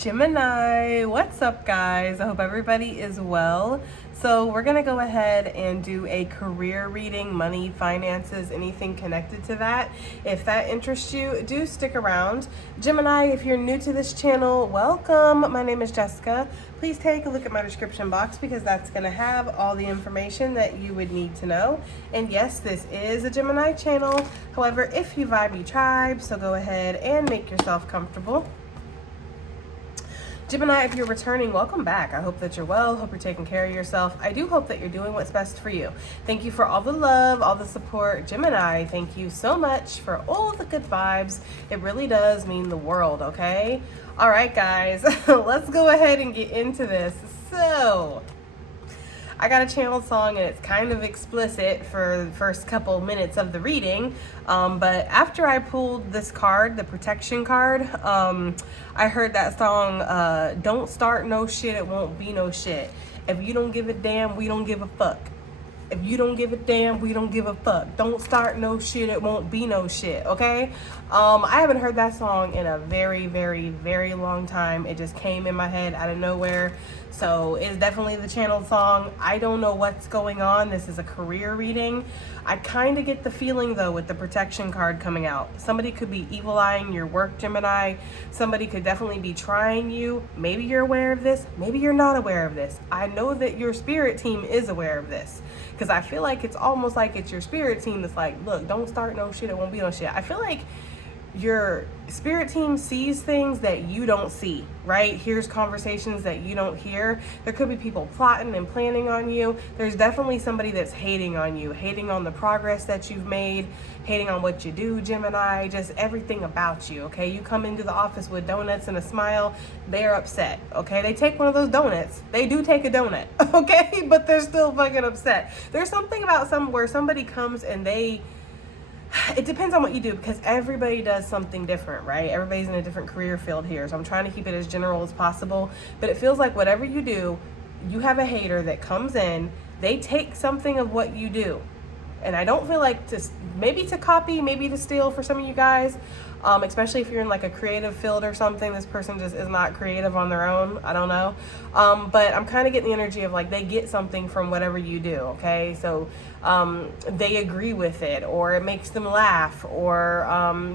Gemini, what's up guys? I hope everybody is well. So we're gonna go ahead and do a career reading, money, finances, anything connected to that. If that interests you, do stick around. Gemini, if you're new to this channel, welcome. My name is Jessica. Please take a look at my description box because that's gonna have all the information that you would need to know. And yes, this is a Gemini channel. However, if you vibe, you tribe, so go ahead and make yourself comfortable. Gemini, if you're returning, welcome back. I hope that you're well. Hope you're taking care of yourself. I do hope that you're doing what's best for you. Thank you for all the love, all the support. Gemini, thank you so much for all the good vibes. It really does mean the world, okay? All right, guys, let's go ahead and get into this. So, I got a channeled song and it's kind of explicit for the first couple minutes of the reading, but after I pulled this card, the protection card, I heard that song, don't start no shit, it won't be no shit. If you don't give a damn, we don't give a fuck. If you don't give a damn, we don't give a fuck. Don't start no shit, it won't be no shit, okay? I haven't heard that song in a very, very, very long time. It just came in my head out of nowhere. So it's definitely the channeled song. I don't know what's going on. This is a career reading. I kind of get the feeling though with the protection card coming out. Somebody could be evil eyeing your work, Gemini. Somebody could definitely be trying you. Maybe you're aware of this. Maybe you're not aware of this. I know that your spirit team is aware of this because I feel like it's almost like it's your spirit team that's like, look, don't start no shit. It won't be no shit. I feel like your spirit team sees things that you don't see, right? Hears conversations that you don't hear. There could be people plotting and planning on you. There's definitely somebody that's hating on you, hating on the progress that you've made, hating on what you do, Gemini, just everything about you, okay? You come into the office with donuts and a smile, they're upset, okay? They take one of those donuts. They do take a donut, okay? But they're still fucking upset. There's something about where somebody comes and it depends on what you do because everybody does something different, right? Everybody's in a different career field here. So I'm trying to keep it as general as possible. But it feels like whatever you do, you have a hater that comes in, they take something of what you do. And I don't feel like maybe to copy, maybe to steal for some of you guys, especially if you're in like a creative field or something. This person just is not creative on their own. I don't know. But I'm kind of getting the energy of like they get something from whatever you do, okay? So they agree with it or it makes them laugh or,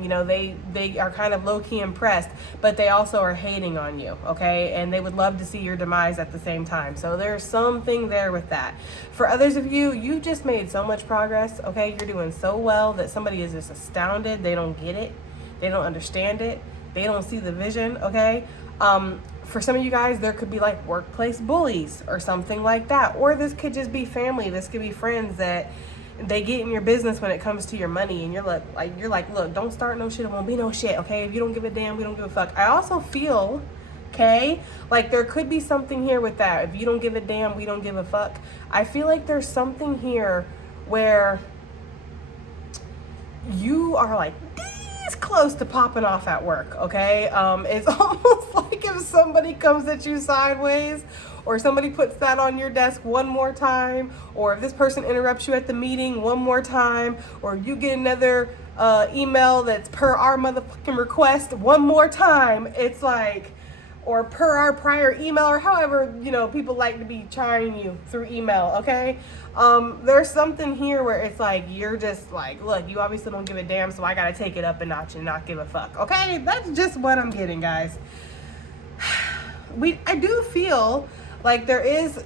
you know, they are kind of low-key impressed, but they also are hating on you, okay? And they would love to see your demise at the same time. So there's something there with that. For others of you, you just made so much progress, okay? You're doing so well that somebody is just astounded. They don't get it. They don't understand it. They don't see the vision, okay? For some of you guys, there could be like workplace bullies or something like that. Or this could just be family. This could be friends that they get in your business when it comes to your money. And you're like, look, don't start no shit. It won't be no shit, okay? If you don't give a damn, we don't give a fuck. I also feel, okay, like there could be something here with that. If you don't give a damn, we don't give a fuck. I feel like there's something here where you are like close to popping off at work, okay? It's almost like if somebody comes at you sideways or somebody puts that on your desk one more time, or if this person interrupts you at the meeting one more time, or you get another email that's per our motherfucking request one more time, it's like, or per our prior email, or however, you know, people like to be trying you through email, okay? There's something here where it's like, you're just like, look, you obviously don't give a damn, so I gotta take it up a notch and not give a fuck, okay? That's just what I'm getting, guys. I do feel like there is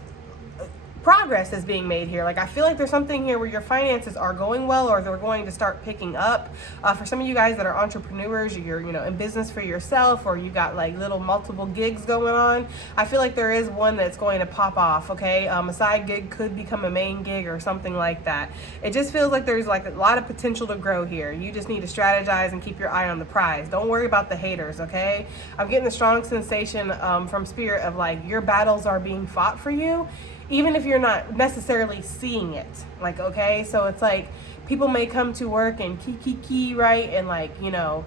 progress is being made here. Like I feel like there's something here where your finances are going well or they're going to start picking up. For some of you guys that are entrepreneurs, you're, you know, in business for yourself, or you got like little multiple gigs going on. I feel like there is one that's going to pop off, okay? A side gig could become a main gig or something like that. It just feels like there's like a lot of potential to grow here. You just need to strategize and keep your eye on the prize. Don't worry about the haters, okay? I'm getting the strong sensation from spirit of like your battles are being fought for you, even if you're not necessarily seeing it, like, okay? So it's like people may come to work and key, right? And like, you know,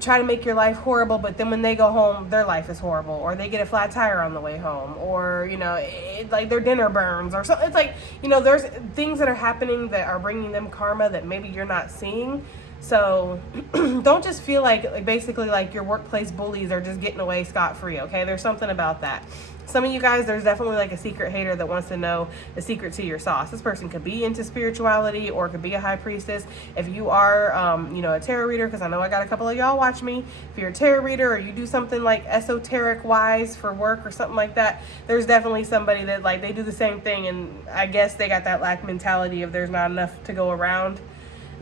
try to make your life horrible, but then when they go home, their life is horrible, or they get a flat tire on the way home, or, you know, like their dinner burns or something. It's like, you know, there's things that are happening that are bringing them karma that maybe you're not seeing. So don't just feel like basically like your workplace bullies are just getting away scot-free, okay? There's something about that. Some of you guys, there's definitely like a secret hater that wants to know the secret to your sauce. This person could be into spirituality or could be a high priestess. If you are, a tarot reader, because I know I got a couple of y'all watch me. If you're a tarot reader or you do something like esoteric wise for work or something like that, there's definitely somebody that like they do the same thing, and I guess they got that lack mentality of there's not enough to go around.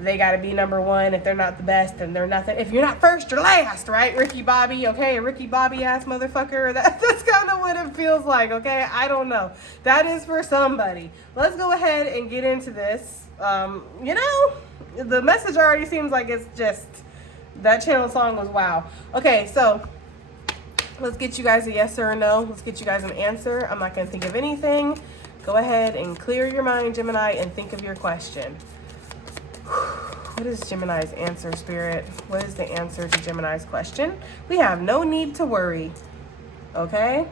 They got to be number one. If they're not the best, then they're nothing. If you're not first, you're last, right? Ricky Bobby, okay? Ricky Bobby ass motherfucker. That's kind of what it feels like, okay? I don't know. That is for somebody. Let's go ahead and get into this. The message already seems like it's just, that channel song was wow. Okay, so let's get you guys a yes or a no. Let's get you guys an answer. I'm not going to think of anything. Go ahead and clear your mind, Gemini, and think of your question. What is Gemini's answer, Spirit? What is the answer to Gemini's question? We have no need to worry. Okay?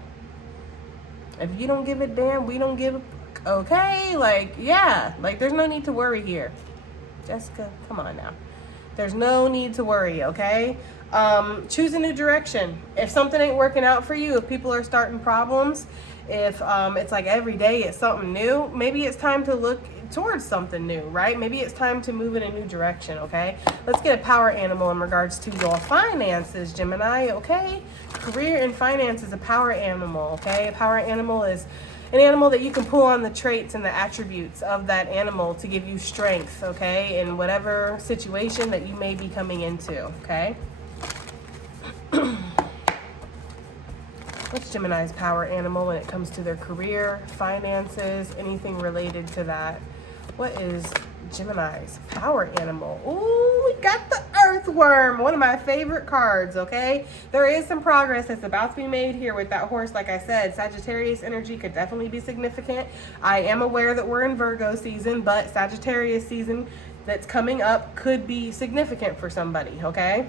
If you don't give a damn, we don't give a... Okay? Like, yeah. Like, there's no need to worry here. Jessica, come on now. There's no need to worry, okay? Choose a new direction. If something ain't working out for you, if people are starting problems, if it's like every day it's something new, maybe it's time to look towards something new, right? Maybe it's time to move in a new direction, okay? Let's get a power animal in regards to your finances, Gemini, okay? Career and finance is a power animal, okay? A power animal is an animal that you can pull on the traits and the attributes of that animal to give you strength, okay? In whatever situation that you may be coming into, okay? What's Gemini's power animal when it comes to their career, finances, anything related to that? What is Gemini's power animal? Ooh, we got the earthworm, one of my favorite cards, okay? There is some progress that's about to be made here with that horse. Like I said, Sagittarius energy could definitely be significant. I am aware that we're in Virgo season, but Sagittarius season that's coming up could be significant for somebody, okay?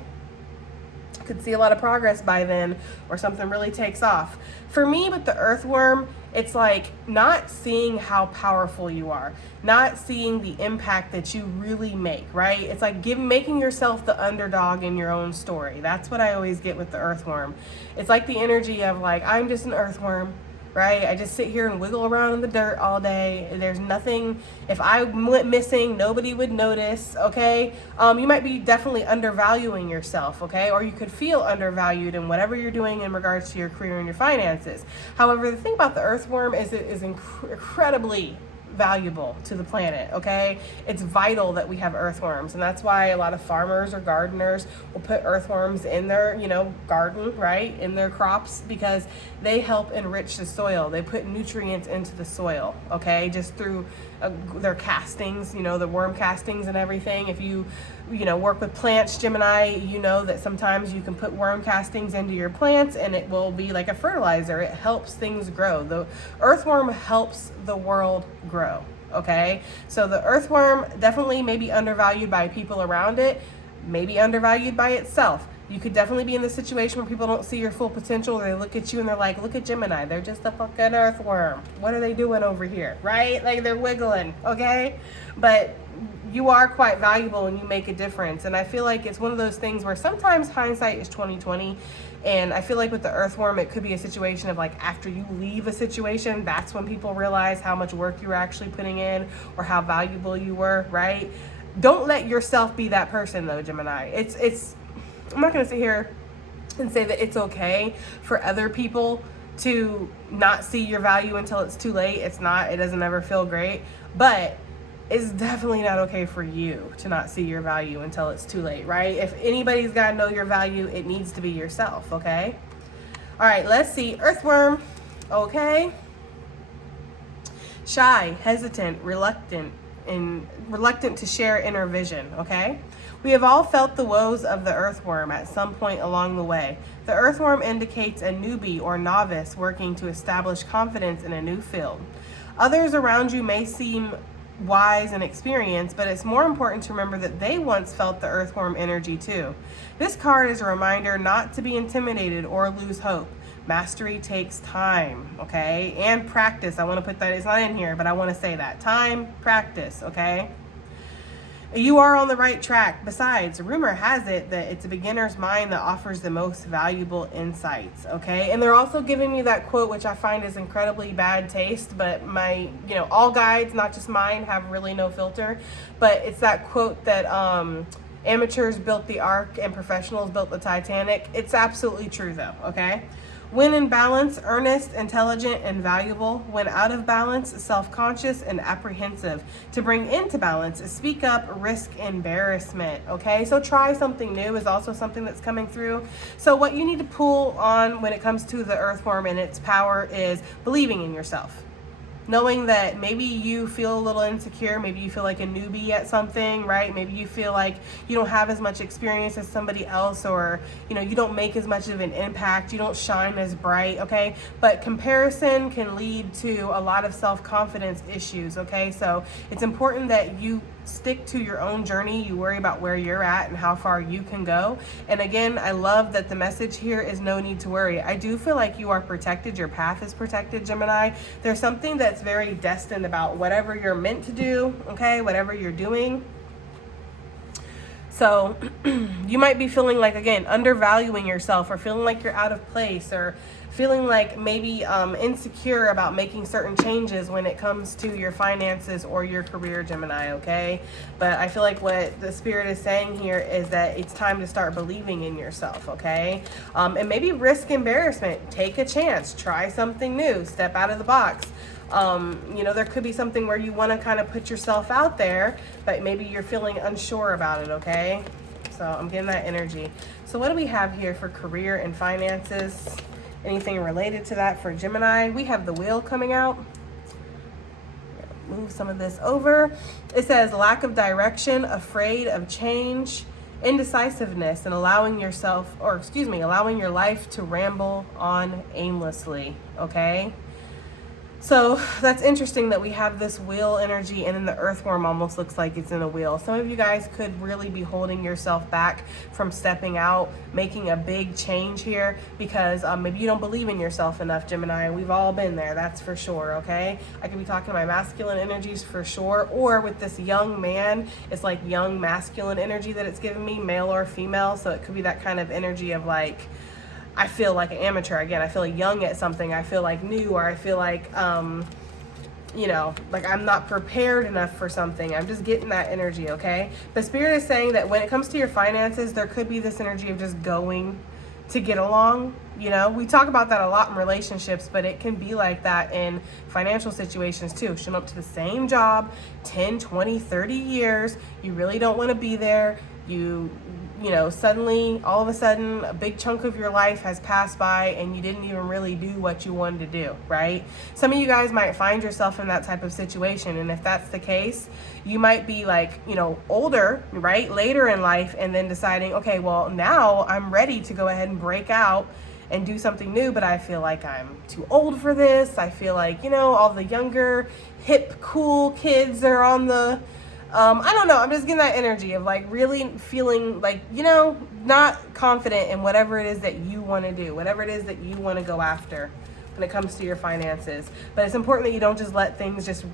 Could see a lot of progress by then, or something really takes off. For me, with the earthworm, it's like not seeing how powerful you are, not seeing the impact that you really make, right? It's like making yourself the underdog in your own story. That's what I always get with the earthworm. It's like the energy of like, I'm just an earthworm, right? I just sit here and wiggle around in the dirt all day. There's nothing, if I went missing, nobody would notice, okay? You might be definitely undervaluing yourself, okay? Or you could feel undervalued in whatever you're doing in regards to your career and your finances. However, the thing about the earthworm is it is incredibly valuable to the planet, okay? It's vital that we have earthworms, and that's why a lot of farmers or gardeners will put earthworms in their, garden, right? In their crops, because they help enrich the soil. They put nutrients into the soil, okay? Just through their castings, the worm castings and everything. If you work with plants, Gemini, you know that sometimes you can put worm castings into your plants and it will be like a fertilizer. It helps things grow. The earthworm helps the world grow, okay? So the earthworm definitely may be undervalued by people around it, maybe undervalued by itself. You could definitely be in the situation where people don't see your full potential. They look at you and they're like, look at Gemini. They're just a fucking earthworm. What are they doing over here, right? Like they're wiggling, okay? But you are quite valuable and you make a difference. And I feel like it's one of those things where sometimes hindsight is 20/20. And I feel like with the earthworm, it could be a situation of like after you leave a situation, that's when people realize how much work you were actually putting in or how valuable you were, right? Don't let yourself be that person though, Gemini. I'm not going to sit here and say that it's okay for other people to not see your value until it's too late. It's not. It doesn't ever feel great. But it's definitely not okay for you to not see your value until it's too late, right? If anybody's got to know your value, it needs to be yourself, okay? All right, let's see. Earthworm, okay? Shy, hesitant, reluctant to share inner vision, okay? We have all felt the woes of the earthworm at some point along the way. The earthworm indicates a newbie or novice working to establish confidence in a new field. Others around you may seem wise and experienced, but it's more important to remember that they once felt the earthworm energy too. This card is a reminder not to be intimidated or lose hope. Mastery takes time, okay? And practice. I want to put that, it's not in here, but I want to say that. Time, practice, okay? You are on the right track. Besides, rumor has it that it's a beginner's mind that offers the most valuable insights, okay? And they're also giving me that quote, which I find is incredibly bad taste, but my, all guides, not just mine, have really no filter. But it's that quote that amateurs built the Ark and professionals built the Titanic. It's absolutely true though, okay? When in balance, earnest, intelligent, and valuable. When out of balance, self-conscious and apprehensive. To bring into balance, speak up, risk embarrassment. Okay, so try something new is also something that's coming through. So what you need to pull on when it comes to the earthworm and its power is believing in yourself. Knowing that maybe you feel a little insecure, maybe you feel like a newbie at something, right? Maybe you feel like you don't have as much experience as somebody else, or you don't make as much of an impact, you don't shine as bright, okay? But comparison can lead to a lot of self-confidence issues, okay? So it's important that you stick to your own journey. You worry about where you're at and how far you can go. And again, I love that the message here is no need to worry. I do feel like you are protected. Your path is protected, Gemini. There's something that's very destined about whatever you're meant to do, okay? Whatever you're doing. So you might be feeling like, again, undervaluing yourself, or feeling like you're out of place, or feeling like maybe insecure about making certain changes when it comes to your finances or your career, Gemini, okay? But I feel like what the spirit is saying here is that it's time to start believing in yourself, okay? And maybe risk embarrassment. Take a chance. Try something new. Step out of the box. There could be something where you want to kind of put yourself out there, but maybe you're feeling unsure about it, okay? So I'm getting that energy. So what do we have here for career and finances? Anything related to that for Gemini? We have the wheel coming out. Move some of this over. It says lack of direction, afraid of change, indecisiveness, and allowing your life to ramble on aimlessly, okay? So that's interesting that we have this wheel energy, and then the earthworm almost looks like it's in a wheel. Some of you guys could really be holding yourself back from stepping out, making a big change here, because maybe you don't believe in yourself enough, Gemini. We've all been there, that's for sure, okay? I could be talking to my masculine energies for sure, or with this young man, it's like young masculine energy that it's giving me, male or female. So it could be that kind of energy of like, I feel like an amateur again. I feel like young at something. I feel like new, or I feel like, like I'm not prepared enough for something. I'm just getting that energy, okay? But Spirit is saying that when it comes to your finances, there could be this energy of just going to get along. We talk about that a lot in relationships, but it can be like that in financial situations too. Showing up to the same job 10, 20, 30 years. You really don't want to be there. Suddenly, all of a sudden, a big chunk of your life has passed by and you didn't even really do what you wanted to do, right? Some of you guys might find yourself in that type of situation. And if that's the case, you might be like, older, right? Later in life, and then deciding, okay, well, now I'm ready to go ahead and break out and do something new, but I feel like I'm too old for this. I feel like, all the younger, hip, cool kids are on the... I don't know. I'm just getting that energy of like really feeling like, not confident in whatever it is that you want to do, whatever it is that you want to go after when it comes to your finances. But it's important that you don't just let things just,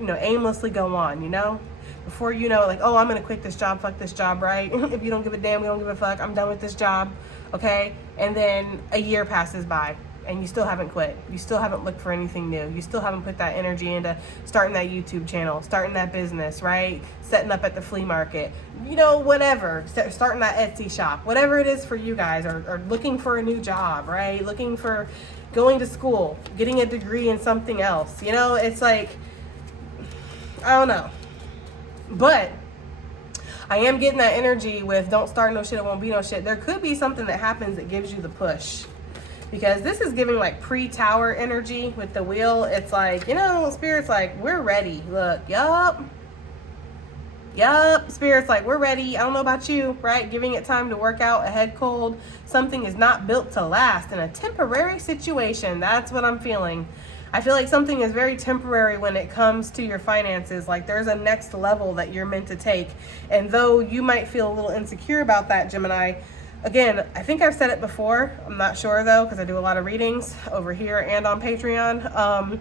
aimlessly go on, before like, oh, I'm going to quit this job, fuck this job, right? If you don't give a damn, we don't give a fuck, I'm done with this job, okay? And then a year passes by and you still haven't quit. You still haven't looked for anything new. You still haven't put that energy into starting that YouTube channel, starting that business, right? Setting up at the flea market, whatever, starting that Etsy shop, whatever it is for you guys, or looking for a new job, right? Looking for going to school, getting a degree in something else. It's like, I don't know. But I am getting that energy with don't start no shit, it won't be no shit. There could be something that happens that gives you the push. Because this is giving like pre-tower energy with the wheel. It's like, Spirit's like, we're ready. Look, yup. Spirit's like, we're ready. I don't know about you, right? Giving it time to work out, a head cold. Something is not built to last in a temporary situation. That's what I'm feeling. I feel like something is very temporary when it comes to your finances. Like there's a next level that you're meant to take. And though you might feel a little insecure about that, Gemini, again, I think I've said it before. I'm not sure though, because I do a lot of readings over here and on Patreon.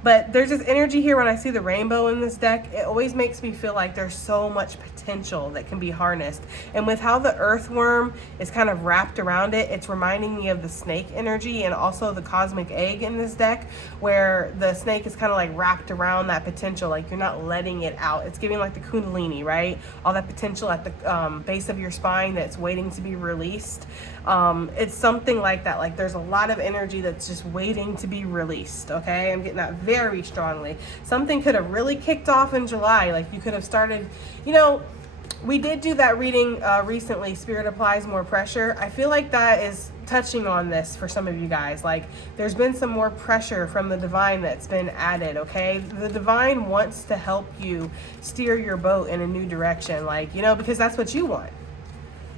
But there's this energy here when I see the rainbow in this deck. It always makes me feel like there's so much potential that can be harnessed. And with how the earthworm is kind of wrapped around it, it's reminding me of the snake energy and also the cosmic egg in this deck, where the snake is kind of like wrapped around that potential, like you're not letting it out. It's giving like the kundalini, right? All that potential at the base of your spine that's waiting to be released. It's something like that. Like there's a lot of energy that's just waiting to be released. Okay, I'm getting that very strongly. Something could have really kicked off in July. Like you could have started, you know, we did do that reading recently, Spirit Applies More Pressure. I feel like that is touching on this for some of you guys. Like there's been some more pressure from the divine that's been added, okay? The divine wants to help you steer your boat in a new direction, like, you know, because that's what you want.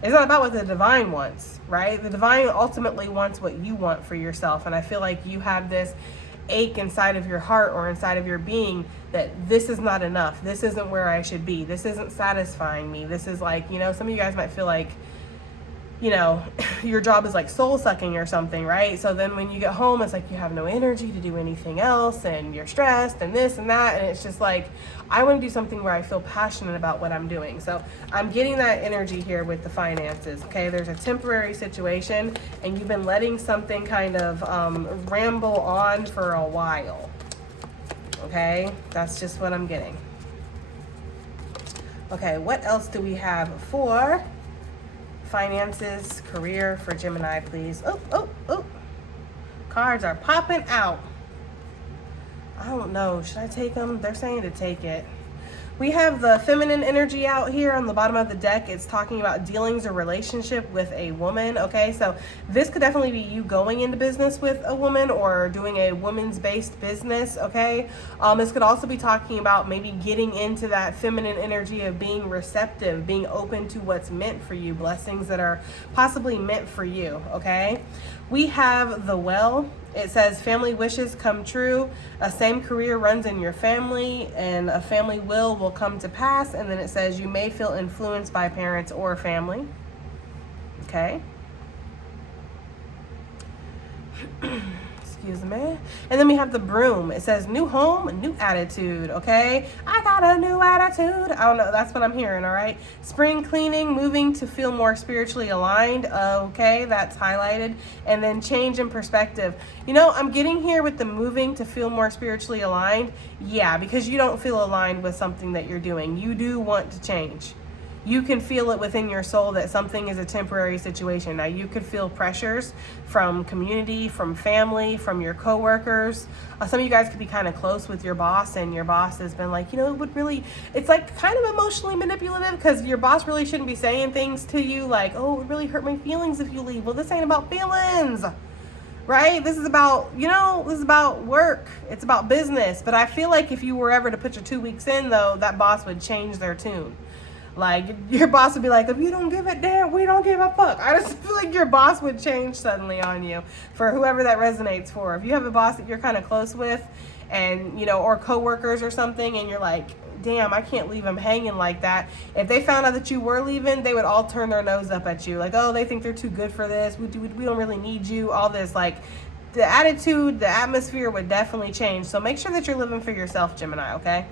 It's not about what the divine wants, right? The divine ultimately wants what you want for yourself. And I feel like you have this ache inside of your heart or inside of your being that this is not enough. This isn't where I should be. This isn't satisfying me. This is like, you know, some of you guys might feel like, you know, your job is like soul sucking or something, right? So then when you get home, it's like you have no energy to do anything else and you're stressed and this and that. And it's just like, I want to do something where I feel passionate about what I'm doing. So I'm getting that energy here with the finances, okay? There's a temporary situation and you've been letting something kind of ramble on for a while, okay? That's just what I'm getting. Okay, what else do we have for finances, career for Gemini, please? Oh. Cards are popping out. I don't know. Should I take them? They're saying to take it. We have the feminine energy out here on the bottom of the deck. It's talking about dealings or relationship with a woman, okay? So this could definitely be you going into business with a woman or doing a woman's based business, okay? This could also be talking about maybe getting into that feminine energy of being receptive, being open to what's meant for you, blessings that are possibly meant for you, okay? We have the Well. It says family wishes come true. A same career runs in your family and a family will come to pass. And then it says you may feel influenced by parents or family. Okay. Excuse me. And then we have the Broom. It says new home, new attitude, okay? I got a new attitude. I don't know. That's what I'm hearing, all right? Spring cleaning, moving to feel more spiritually aligned. Okay, that's highlighted. And then change in perspective. You know, I'm getting here with the moving to feel more spiritually aligned. Yeah, because you don't feel aligned with something that you're doing. You do want to change. You can feel it within your soul that something is a temporary situation. Now, you could feel pressures from community, from family, from your coworkers. Some of you guys could be kind of close with your boss, and your boss has been like, you know, it would really, it's like kind of emotionally manipulative because your boss really shouldn't be saying things to you like, oh, it would really hurt my feelings if you leave. Well, this ain't about feelings, right? This is about, you know, this is about work. It's about business. But I feel like if you were ever to put your 2 weeks in, though, that boss would change their tune. Like, your boss would be like, if you don't give it down, we don't give a fuck. I just feel like your boss would change suddenly on you for whoever that resonates for. If you have a boss that you're kind of close with and, you know, or coworkers or something, and you're like, damn, I can't leave them hanging like that. If they found out that you were leaving, they would all turn their nose up at you. Like, oh, they think they're too good for this. We don't really need you. All this, like, the attitude, the atmosphere would definitely change. So make sure that you're living for yourself, Gemini, okay?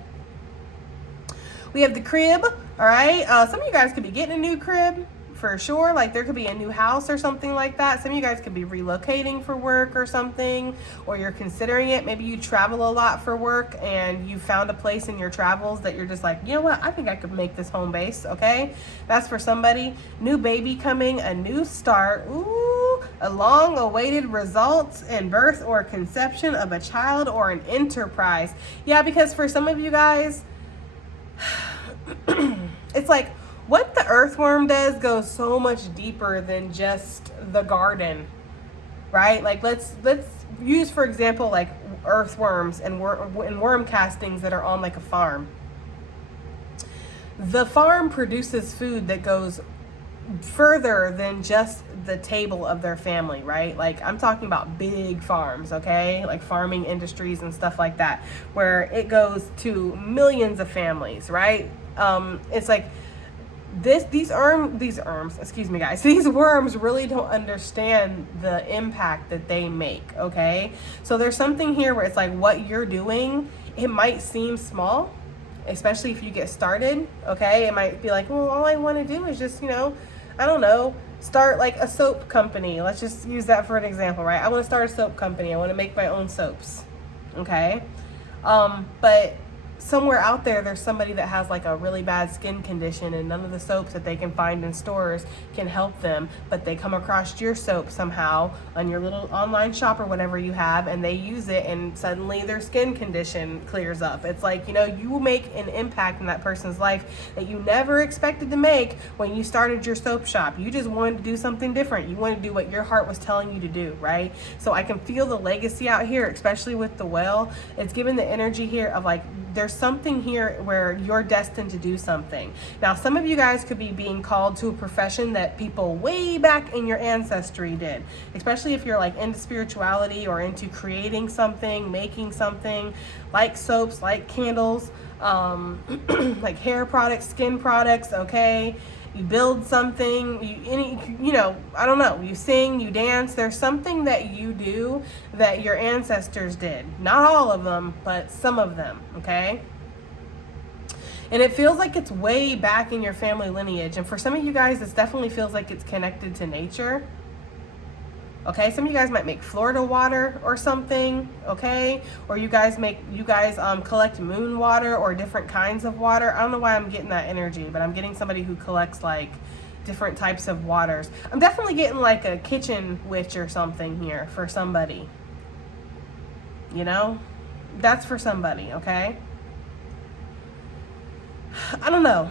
We have the crib, all right? Some of you guys could be getting a new crib for sure. Like there could be a new house or something like that. Some of you guys could be relocating for work or something, or you're considering it. Maybe you travel a lot for work and you found a place in your travels that you're just like, you know what? I think I could make this home base, okay? That's for somebody. New baby coming, a new start. Ooh, a long-awaited results in birth or conception of a child or an enterprise. Yeah, because for some of you guys, it's like what the earthworm does goes so much deeper than just the garden, right? Like let's use, for example, like earthworms and worm castings that are on like a farm. The farm produces food that goes further than just the table of their family, right? Like I'm talking about big farms, okay? Like farming industries and stuff like that, where it goes to millions of families, right? It's like these worms, excuse me guys, these worms really don't understand the impact that they make, okay? So there's something here where it's like what you're doing, it might seem small, especially if you get started, okay? It might be like, well, all I want to do is just, I don't know, start like a soap company. Let's just use that for an example, right? I want to start a soap company. I want to make my own soaps, okay? But somewhere out there's somebody that has like a really bad skin condition, and none of the soaps that they can find in stores can help them, but they come across your soap somehow on your little online shop or whatever you have, and they use it, and suddenly their skin condition clears up. It's like, you will make an impact in that person's life that you never expected to make when you started your soap shop. You just wanted to do something different. You wanted to do what your heart was telling you to do, right? So I can feel the legacy out here, especially with the whale. It's given the energy here of like, there's something here where you're destined to do something. Now, some of you guys could be being called to a profession that people way back in your ancestry did, especially if you're like into spirituality or into creating something, making something, like soaps, like candles, like hair products, skin products, okay? You build something, I don't know, you sing, you dance. There's something that you do that your ancestors did. Not all of them, but some of them, okay? And it feels like it's way back in your family lineage. And for some of you guys, this definitely feels like it's connected to nature. Okay, some of you guys might make Florida water or something, okay? Or you guys collect moon water or different kinds of water. I don't know why I'm getting that energy, but I'm getting somebody who collects like different types of waters. I'm definitely getting like a kitchen witch or something here for somebody. That's for somebody, okay? I don't know.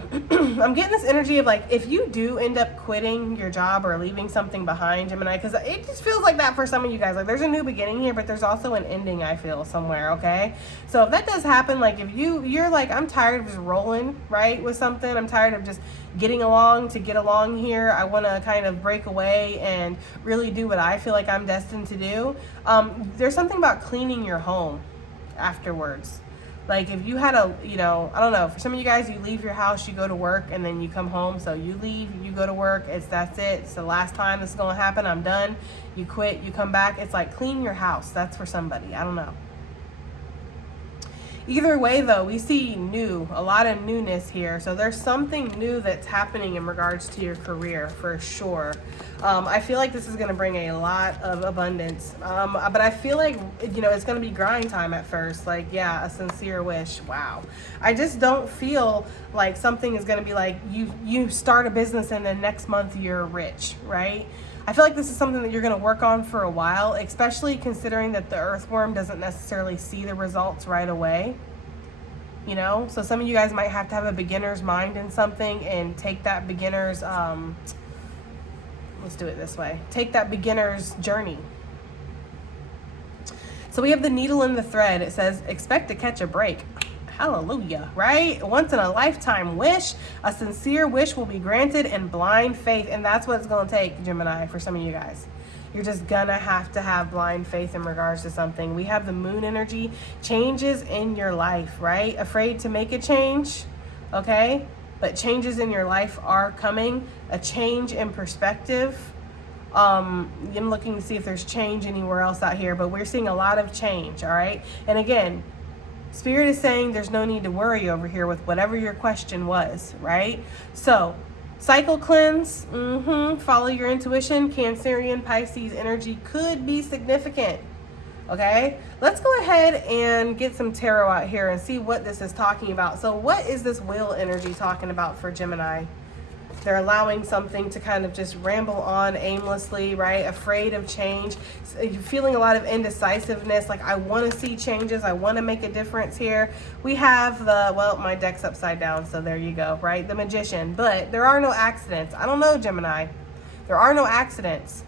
I'm getting this energy of like, if you do end up quitting your job or leaving something behind, Gemini, because it just feels like that for some of you guys. Like there's a new beginning here, but there's also an ending, I feel, somewhere, okay? So if that does happen, like if you're like, I'm tired of just rolling, right, with something. I'm tired of just getting along to get along here. I want to kind of break away and really do what I feel like I'm destined to do. There's something about cleaning your home afterwards. Like if you had I don't know, for some of you guys, you leave your house, you go to work, and then you come home. So you leave, you go to work, that's it. It's the last time this is going to happen. I'm done. You quit, you come back. It's like clean your house. That's for somebody. I don't know. Either way, though, we see a lot of newness here. So there's something new that's happening in regards to your career for sure. I feel like this is going to bring a lot of abundance. But I feel like, it's going to be grind time at first. Like, yeah, a sincere wish. Wow. I just don't feel like something is going to be like you start a business and then next month you're rich, right? I feel like this is something that you're going to work on for a while, especially considering that the earthworm doesn't necessarily see the results right away. So some of you guys might have to have a beginner's mind in something and take that beginner's, let's do it this way. Take that beginner's journey. So we have the needle and the thread. It says, expect to catch a break. Hallelujah, right? Once in a lifetime wish, a sincere wish will be granted in blind faith. And that's what it's going to take, Gemini, for some of you guys. You're just going to have blind faith in regards to something. We have the moon energy, changes in your life, right? Afraid to make a change, okay? But changes in your life are coming. A change in perspective. I'm looking to see if there's change anywhere else out here, but we're seeing a lot of change, all right? And again, Spirit is saying there's no need to worry over here with whatever your question was, right? So, cycle cleanse, follow your intuition. Cancerian Pisces energy could be significant, okay? Let's go ahead and get some tarot out here and see what this is talking about. So what is this wheel energy talking about for Gemini? They're allowing something to kind of just ramble on aimlessly, right? Afraid of change. So you're feeling a lot of indecisiveness. Like, I want to see changes. I want to make a difference here. We have my deck's upside down, so there you go, right? The Magician. But there are no accidents. I don't know, Gemini. There are no accidents.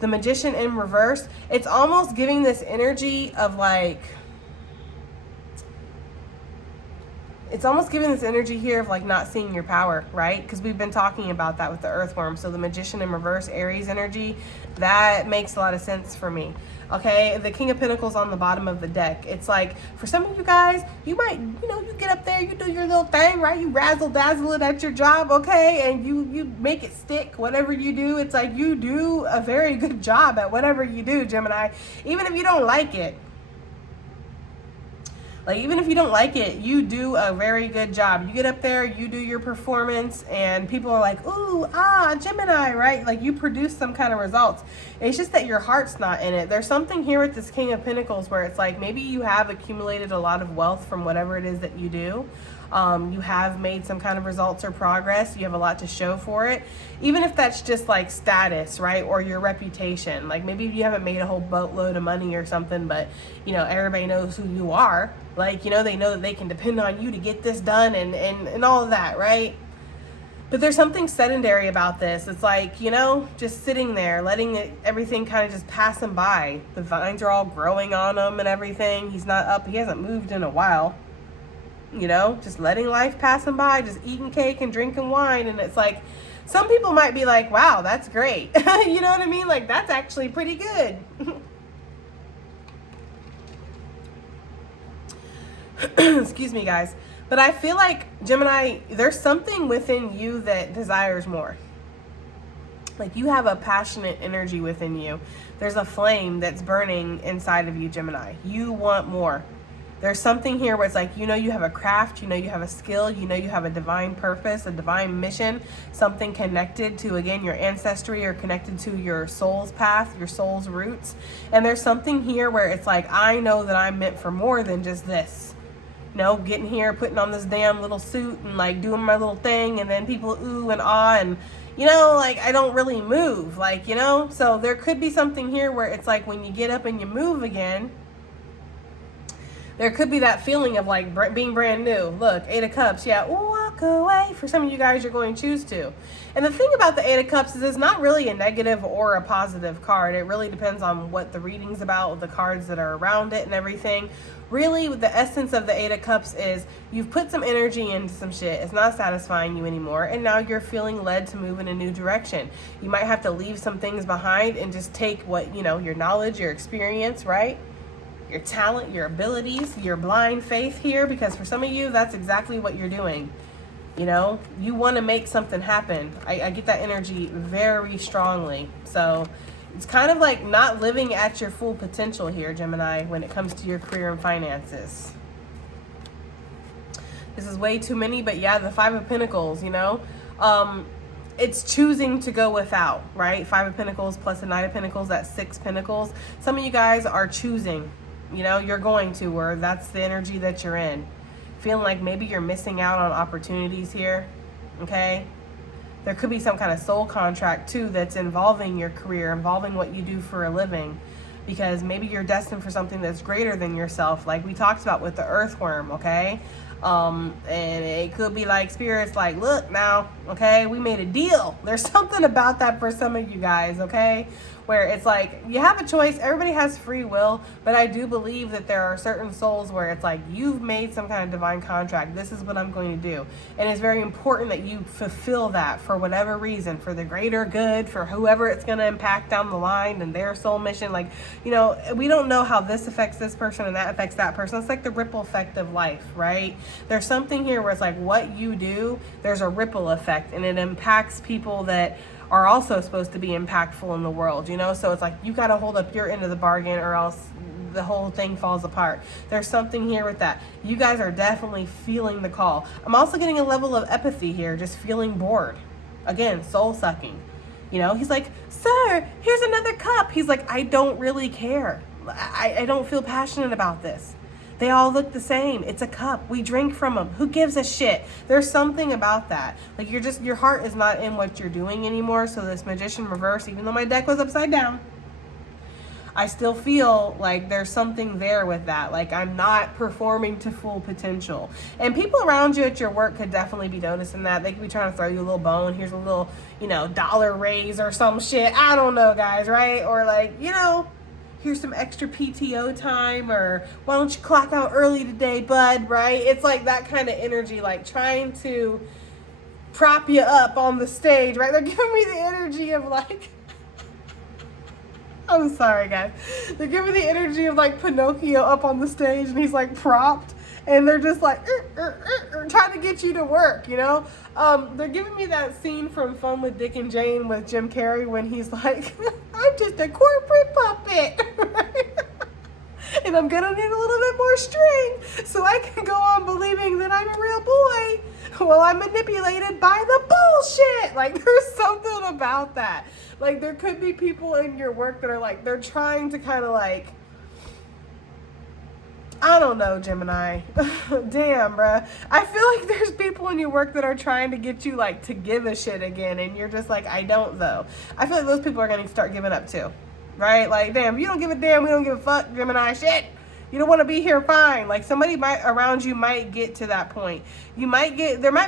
The Magician in reverse. It's almost giving this energy of like... It's almost giving this energy here of like not seeing your power, right? Because we've been talking about that with the earthworm. So the Magician in reverse, Aries energy, that makes a lot of sense for me. Okay, the King of Pentacles on the bottom of the deck. It's like, for some of you guys, you might, you get up there, you do your little thing, right? You razzle dazzle it at your job, okay? And you make it stick, whatever you do. It's like you do a very good job at whatever you do, Gemini, even if you don't like it. Like, even if you don't like it, you do a very good job. You get up there, you do your performance, and people are like, ooh, Gemini, right? Like, you produce some kind of results. It's just that your heart's not in it. There's something here with this King of Pentacles where it's like, maybe you have accumulated a lot of wealth from whatever it is that you do. You have made some kind of results or progress. You have a lot to show for it. Even if that's just like status, right? Or your reputation. Like, maybe you haven't made a whole boatload of money or something, but, everybody knows who you are. Like, they know that they can depend on you to get this done and all of that, right? But there's something sedentary about this. It's like, just sitting there, letting everything kind of just pass him by. The vines are all growing on him and everything. He's not up. He hasn't moved in a while. Just letting life pass him by, just eating cake and drinking wine. And it's like, some people might be like, wow, that's great. You know what I mean? Like, that's actually pretty good. Excuse me, guys. But I feel like, Gemini, there's something within you that desires more. Like, you have a passionate energy within you. There's a flame that's burning inside of you, Gemini. You want more. There's something here where it's like, you have a craft, you have a skill, you have a divine purpose, a divine mission, something connected to, again, your ancestry or connected to your soul's path, your soul's roots. And there's something here where it's like, I know that I'm meant for more than just this. Getting here, putting on this damn little suit and like doing my little thing, and then people ooh and ah, and like, I don't really move, like, so there could be something here where it's like, when you get up and you move again, there could be that feeling of like being brand new. Look, 8 of Cups. Yeah, walk away. For some of you guys, you're going to choose to. And the thing about the 8 of Cups is it's not really a negative or a positive card. It really depends on what the reading's about, the cards that are around it and everything. Really, the essence of the 8 of Cups is you've put some energy into some shit. It's not satisfying you anymore. And now you're feeling led to move in a new direction. You might have to leave some things behind and just take what, your knowledge, your experience, right? Your talent, your abilities, your blind faith here, because for some of you, that's exactly what you're doing. You want to make something happen. I get that energy very strongly. So it's kind of like not living at your full potential here, Gemini, when it comes to your career and finances. This is way too many, but yeah, the 5 of Pentacles, it's choosing to go without, right? 5 of Pentacles plus the 9 of Pentacles, that's 6 Pentacles. Some of you guys are choosing. You're going to, or that's the energy that you're in. Feeling like maybe you're missing out on opportunities here, okay? There could be some kind of soul contract, too, that's involving your career, involving what you do for a living, because maybe you're destined for something that's greater than yourself, like we talked about with the earthworm, okay? And it could be like spirits like, look now, okay, we made a deal. There's something about that for some of you guys, okay? Where it's like, you have a choice. Everybody has free will, but I do believe that there are certain souls where it's like, you've made some kind of divine contract. This is what I'm going to do. And it's very important that you fulfill that for whatever reason, for the greater good, for whoever it's going to impact down the line and their soul mission. Like, we don't know how this affects this person and that affects that person. It's like the ripple effect of life, right? There's something here where it's like, what you do, there's a ripple effect, and it impacts people that are also supposed to be impactful in the world, so it's like, you got to hold up your end of the bargain or else the whole thing falls apart. There's something here with that. You guys are definitely feeling the call. I'm also getting a level of apathy here, just feeling bored. Again, soul sucking. He's like, sir, here's another cup. He's like, I don't really care. I don't feel passionate about this. They all look the same. It's a cup. We drink from them. Who gives a shit? There's something about that. Like, your heart is not in what you're doing anymore. So this Magician reverse, even though my deck was upside down, I still feel like there's something there with that. Like, I'm not performing to full potential. And people around you at your work could definitely be noticing that. They could be trying to throw you a little bone. Here's a little, dollar raise or some shit. I don't know, guys, right? Or like, here's some extra PTO time, or why don't you clock out early today, bud, right? It's like that kind of energy, like trying to prop you up on the stage, right? They're giving me the energy of like, I'm sorry, guys. They're giving the energy of like Pinocchio up on the stage and he's like propped and they're just like trying to get you to work, you know? They're giving me that scene from Fun with Dick and Jane with Jim Carrey when he's like, I'm just a corporate puppet. And I'm gonna need a little bit more string so I can go on believing that I'm a real boy while I'm manipulated by the bullshit. Like, there's something about that. Like, there could be people in your work that are like, they're trying to kind of like, I don't know, Gemini. Damn, bruh. I feel like there's people in your work that are trying to get you like to give a shit again, and you're just like, I don't though. I feel like those people are gonna start giving up too. Right? Like, damn, if you don't give a damn, we don't give a fuck, Gemini, shit. You don't want to be here, fine. Like, somebody around you might get to that point. There might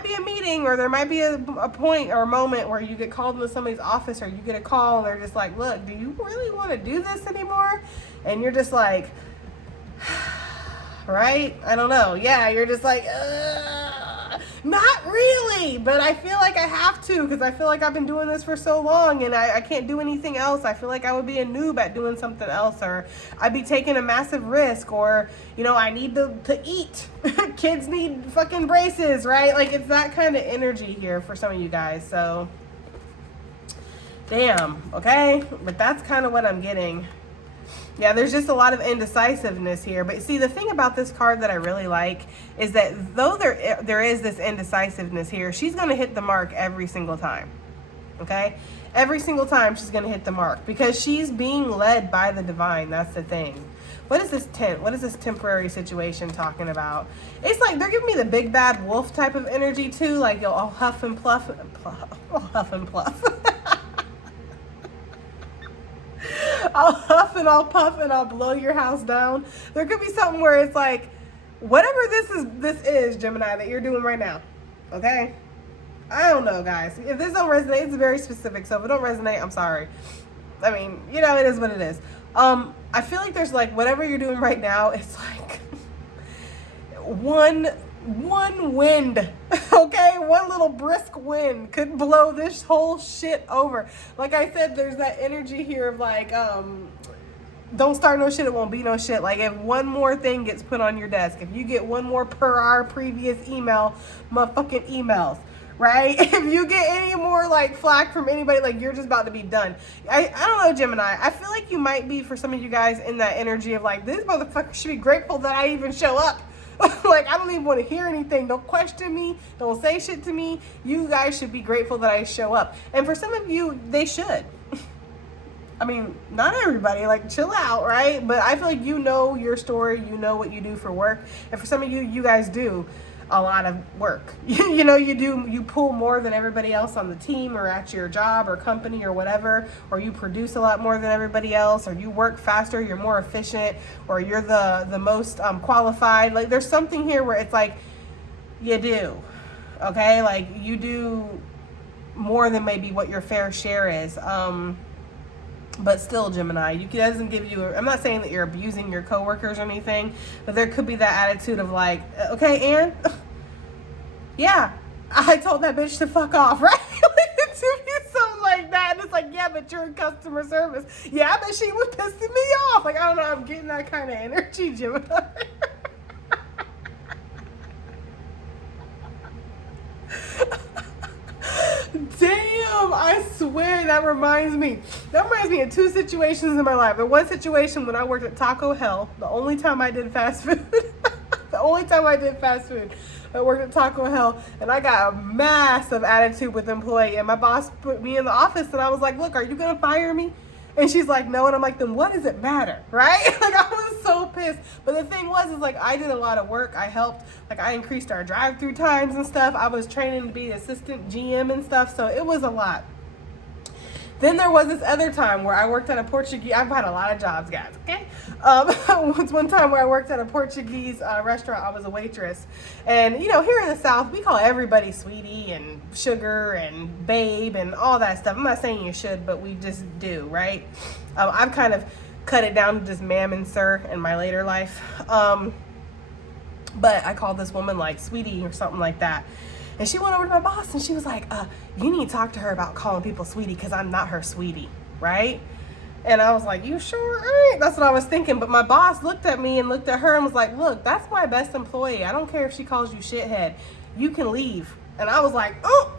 be a meeting, or there might be a point or a moment where you get called into somebody's office, or you get a call and they're just like, look, do you really want to do this anymore? And you're just like, right? I don't know. Yeah, you're just like, not really, but I feel like I have to because I feel like I've been doing this for so long and I can't do anything else. I feel like I would be a noob at doing something else, or I'd be taking a massive risk, or, you know, I need to eat. Kids need fucking braces, right? Like, it's that kind of energy here for some of you guys. So, damn, okay? But that's kind of what I'm getting. Yeah, there's just a lot of indecisiveness here. But see, the thing about this card that I really like is that though there is this indecisiveness here, she's going to hit the mark every single time. Okay? Every single time she's going to hit the mark because she's being led by the divine. That's the thing. What is this What is this temporary situation talking about? It's like they're giving me the big bad wolf type of energy too. Like, you'll all huff and puff. Huff and puff. I'll huff and I'll puff and I'll blow your house down. There could be something where it's like, whatever this is, Gemini, that you're doing right now. Okay? I don't know, guys. If this don't resonate, it's very specific. So if it don't resonate, I'm sorry. I mean, you know, it is what it is. I feel like there's like, whatever you're doing right now, it's like one wind, okay? One little brisk wind could blow this whole shit over. Like I said, there's that energy here of like, don't start no shit, it won't be no shit. Like, if one more thing gets put on your desk, if you get one more per our previous email, motherfucking emails, right? If you get any more like flack from anybody, like, you're just about to be done. I don't know, Gemini. I feel like you might be, for some of you guys, in that energy of like, this motherfucker should be grateful that I even show up. Like, I don't even want to hear anything. Don't question me. Don't say shit to me. You guys should be grateful that I show up. And for some of you, they should. I mean, not everybody. Like, chill out, right? But I feel like you know your story. You know what you do for work. And for some of you, you guys do a lot of work. You know, you pull more than everybody else on the team or at your job or company or whatever, or you produce a lot more than everybody else, or you work faster, you're more efficient, or you're the most qualified. Like, there's something here where it's like, you do, okay? Like, you do more than maybe what your fair share is. But still, Gemini, doesn't give you, I'm not saying that you're abusing your coworkers or anything, but there could be that attitude of like, okay, Ann, yeah, I told that bitch to fuck off, right? It should be something like that. And it's like, yeah, but you're in customer service. Yeah, but she was pissing me off. Like, I don't know, I'm getting that kind of energy, Gemini. Damn, I swear that reminds me of two situations in my life. The one situation when I worked at Taco Hell, the only time I did fast food. I worked at Taco Hell, and I got a massive attitude with the employee, and my boss put me in the office, and I was like, look, are you gonna fire me? And she's like, no. And I'm like, then what does it matter, right? Like, I was so pissed. But the thing was, is like, I did a lot of work. I helped, like, I increased our drive-through times and stuff. I was training to be assistant GM and stuff. So it was a lot. Then there was this other time where I worked at a Portuguese, I've had a lot of jobs, guys, okay? One time where I worked at a Portuguese restaurant, I was a waitress. And, you know, here in the South, we call everybody sweetie and sugar and babe and all that stuff. I'm not saying you should, but we just do, right? I've kind of cut it down to just ma'am and sir in my later life. But I called this woman like sweetie or something like that. And she went over to my boss and she was like, you need to talk to her about calling people sweetie because I'm not her sweetie, right? And I was like, you sure? All right. That's what I was thinking. But my boss looked at me and looked at her and was like, look, that's my best employee. I don't care if she calls you shithead. You can leave. And I was like, oh.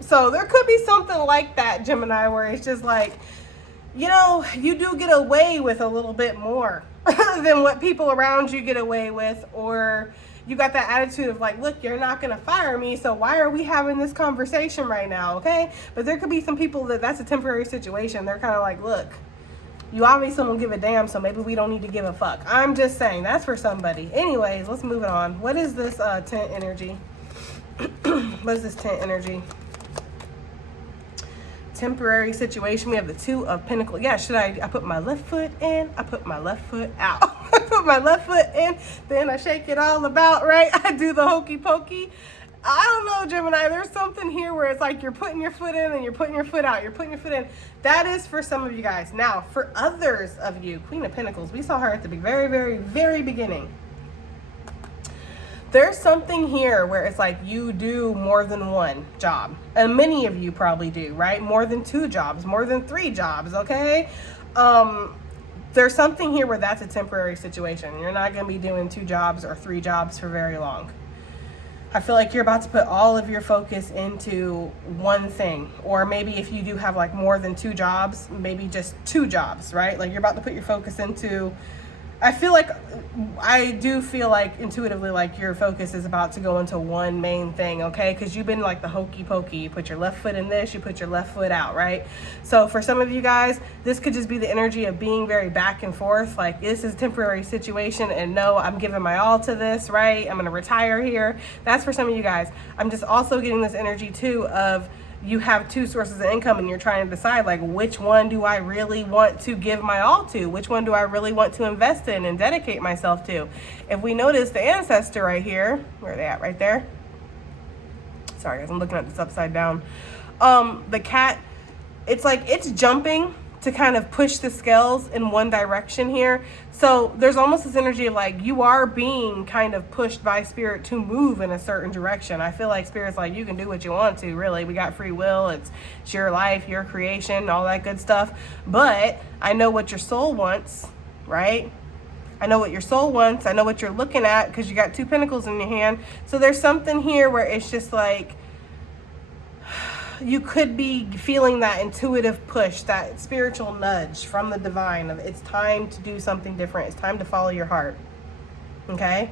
So there could be something like that, Gemini, where it's just like, you know, you do get away with a little bit more than what people around you get away with. Or you got that attitude of like, look, you're not going to fire me, so why are we having this conversation right now, okay? But there could be some people that's a temporary situation. They're kind of like, look, you obviously don't give a damn, so maybe we don't need to give a fuck. I'm just saying, that's for somebody. Anyways, let's move it on. What is this tent energy? What is this tent energy? Temporary situation. We have the 2 of Pentacles. Yeah, I put my left foot in, I put my left foot out. I put my left foot in, then I shake it all about, right? I do the hokey pokey. I don't know, Gemini. There's something here where it's like you're putting your foot in and you're putting your foot out. You're putting your foot in. That is for some of you guys. Now, for others of you, Queen of Pentacles, we saw her at the very, very, very beginning. There's something here where it's like you do more than one job. And many of you probably do, right? More than 2 jobs, more than 3 jobs, okay? There's something here where that's a temporary situation. You're not going to be doing 2 jobs or 3 jobs for very long. I feel like you're about to put all of your focus into one thing. Or maybe if you do have like more than 2 jobs, maybe just 2 jobs, right? Like you're about to put your focus into, I do feel like intuitively like your focus is about to go into one main thing, okay? Because you've been like the hokey pokey. You put your left foot in this, you put your left foot out, right? So for some of you guys, this could just be the energy of being very back and forth. Like this is a temporary situation and no, I'm giving my all to this, right? I'm going to retire here. That's for some of you guys. I'm just also getting this energy too of you have 2 sources of income and you're trying to decide like which one do I really want to give my all to? Which one do I really want to invest in and dedicate myself to? If we notice the ancestor right here, where are they at? Right there. Sorry guys, I'm looking at this upside down. The cat, it's like it's jumping to kind of push the scales in one direction here. So there's almost this energy of like you are being kind of pushed by spirit to move in a certain direction. I feel like spirit's like you can do what you want to, really. We got free will. It's your life, your creation, all that good stuff. But I know what your soul wants, right? I know what your soul wants. I know what you're looking at because you got 2 pentacles in your hand. So there's something here where it's just like you could be feeling that intuitive push, that spiritual nudge from the divine of it's time to do something different. It's time to follow your heart. Okay?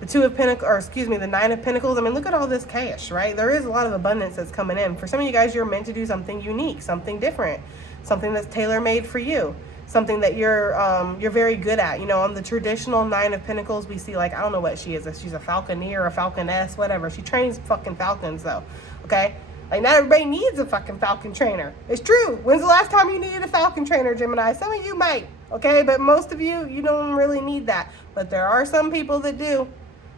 The 2 of Pentacles, or excuse me, the 9 of Pentacles. I mean, look at all this cash, right? There is a lot of abundance that's coming in. For some of you guys, you're meant to do something unique, something different, something that's tailor-made for you, something that you're very good at. You know, on the traditional 9 of Pentacles, we see like, I don't know what she is. She's a falconeer, a falconess, whatever. She trains fucking falcons though, okay? Like, not everybody needs a fucking falcon trainer. It's true. When's the last time you needed a falcon trainer, Gemini? Some of you might, okay? But most of you, you don't really need that. But there are some people that do,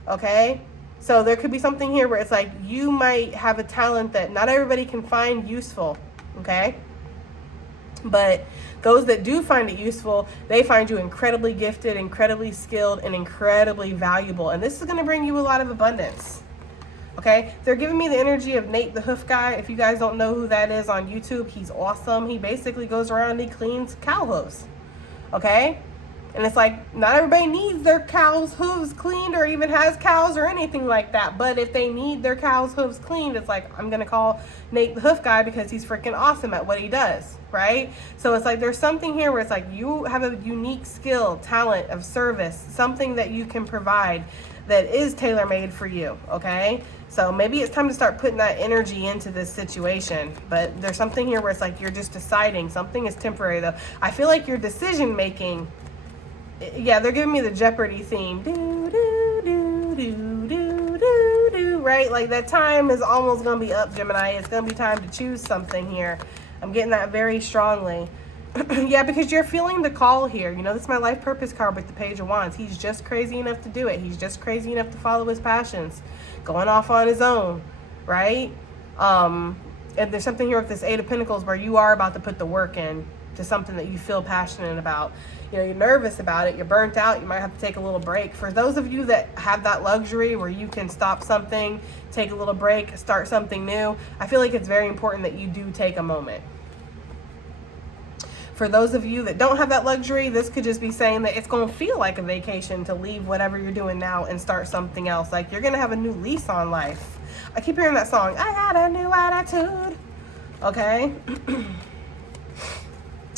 okay? So there could be something here where it's like you might have a talent that not everybody can find useful, okay? But those that do find it useful, they find you incredibly gifted, incredibly skilled, and incredibly valuable. And this is going to bring you a lot of abundance. Okay, they're giving me the energy of Nate the Hoof Guy. If you guys don't know who that is on YouTube, he's awesome. He basically goes around and he cleans cow hooves. Okay, and it's like not everybody needs their cow's hooves cleaned or even has cows or anything like that. But if they need their cow's hooves cleaned, it's like I'm gonna call Nate the Hoof Guy because he's freaking awesome at what he does, right? So it's like there's something here where it's like you have a unique skill, talent of service, something that you can provide that is tailor-made for you, okay? So maybe it's time to start putting that energy into this situation. But there's something here where it's like you're just deciding. Something is temporary, though. I feel like your decision-making, yeah, they're giving me the Jeopardy theme. Do, do, do, do, do, do, do, right? Like that time is almost going to be up, Gemini. It's going to be time to choose something here. I'm getting that very strongly. Yeah, because you're feeling the call here. You know, this is my life purpose card with the Page of Wands. He's just crazy enough to do it. He's just crazy enough to follow his passions, going off on his own, right? And there's something here with this 8 of Pentacles where you are about to put the work in to something that you feel passionate about. You know, you're nervous about it. You're burnt out. You might have to take a little break. For those of you that have that luxury where you can stop something, take a little break, start something new, I feel like it's very important that you do take a moment. For those of you that don't have that luxury, this could just be saying that it's going to feel like a vacation to leave whatever you're doing now and start something else. Like you're going to have a new lease on life. I keep hearing that song, I got a new attitude. Okay.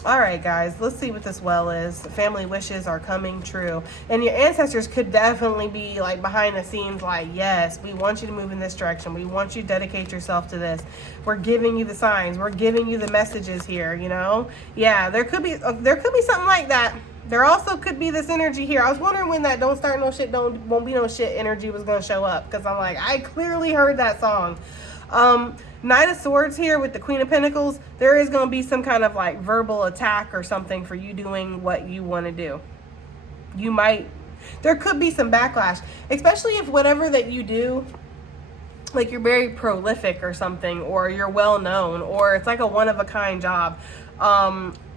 All right, guys, let's see what this well is. Family wishes are coming true. And your ancestors could definitely be like behind the scenes like, yes, we want you to move in this direction. We want you to dedicate yourself to this. We're giving you the signs. We're giving you the messages here, you know? Yeah, there could be something like that. There also could be this energy here. I was wondering when that don't start no shit, won't be no shit energy was going to show up. Because I'm like, I clearly heard that song. Knight of Swords here with the Queen of Pentacles. There is going to be some kind of like verbal attack or something for you doing what you want to do. There could be some backlash, especially if whatever that you do, like you're very prolific or something, or you're well known, or it's like a one-of-a-kind job.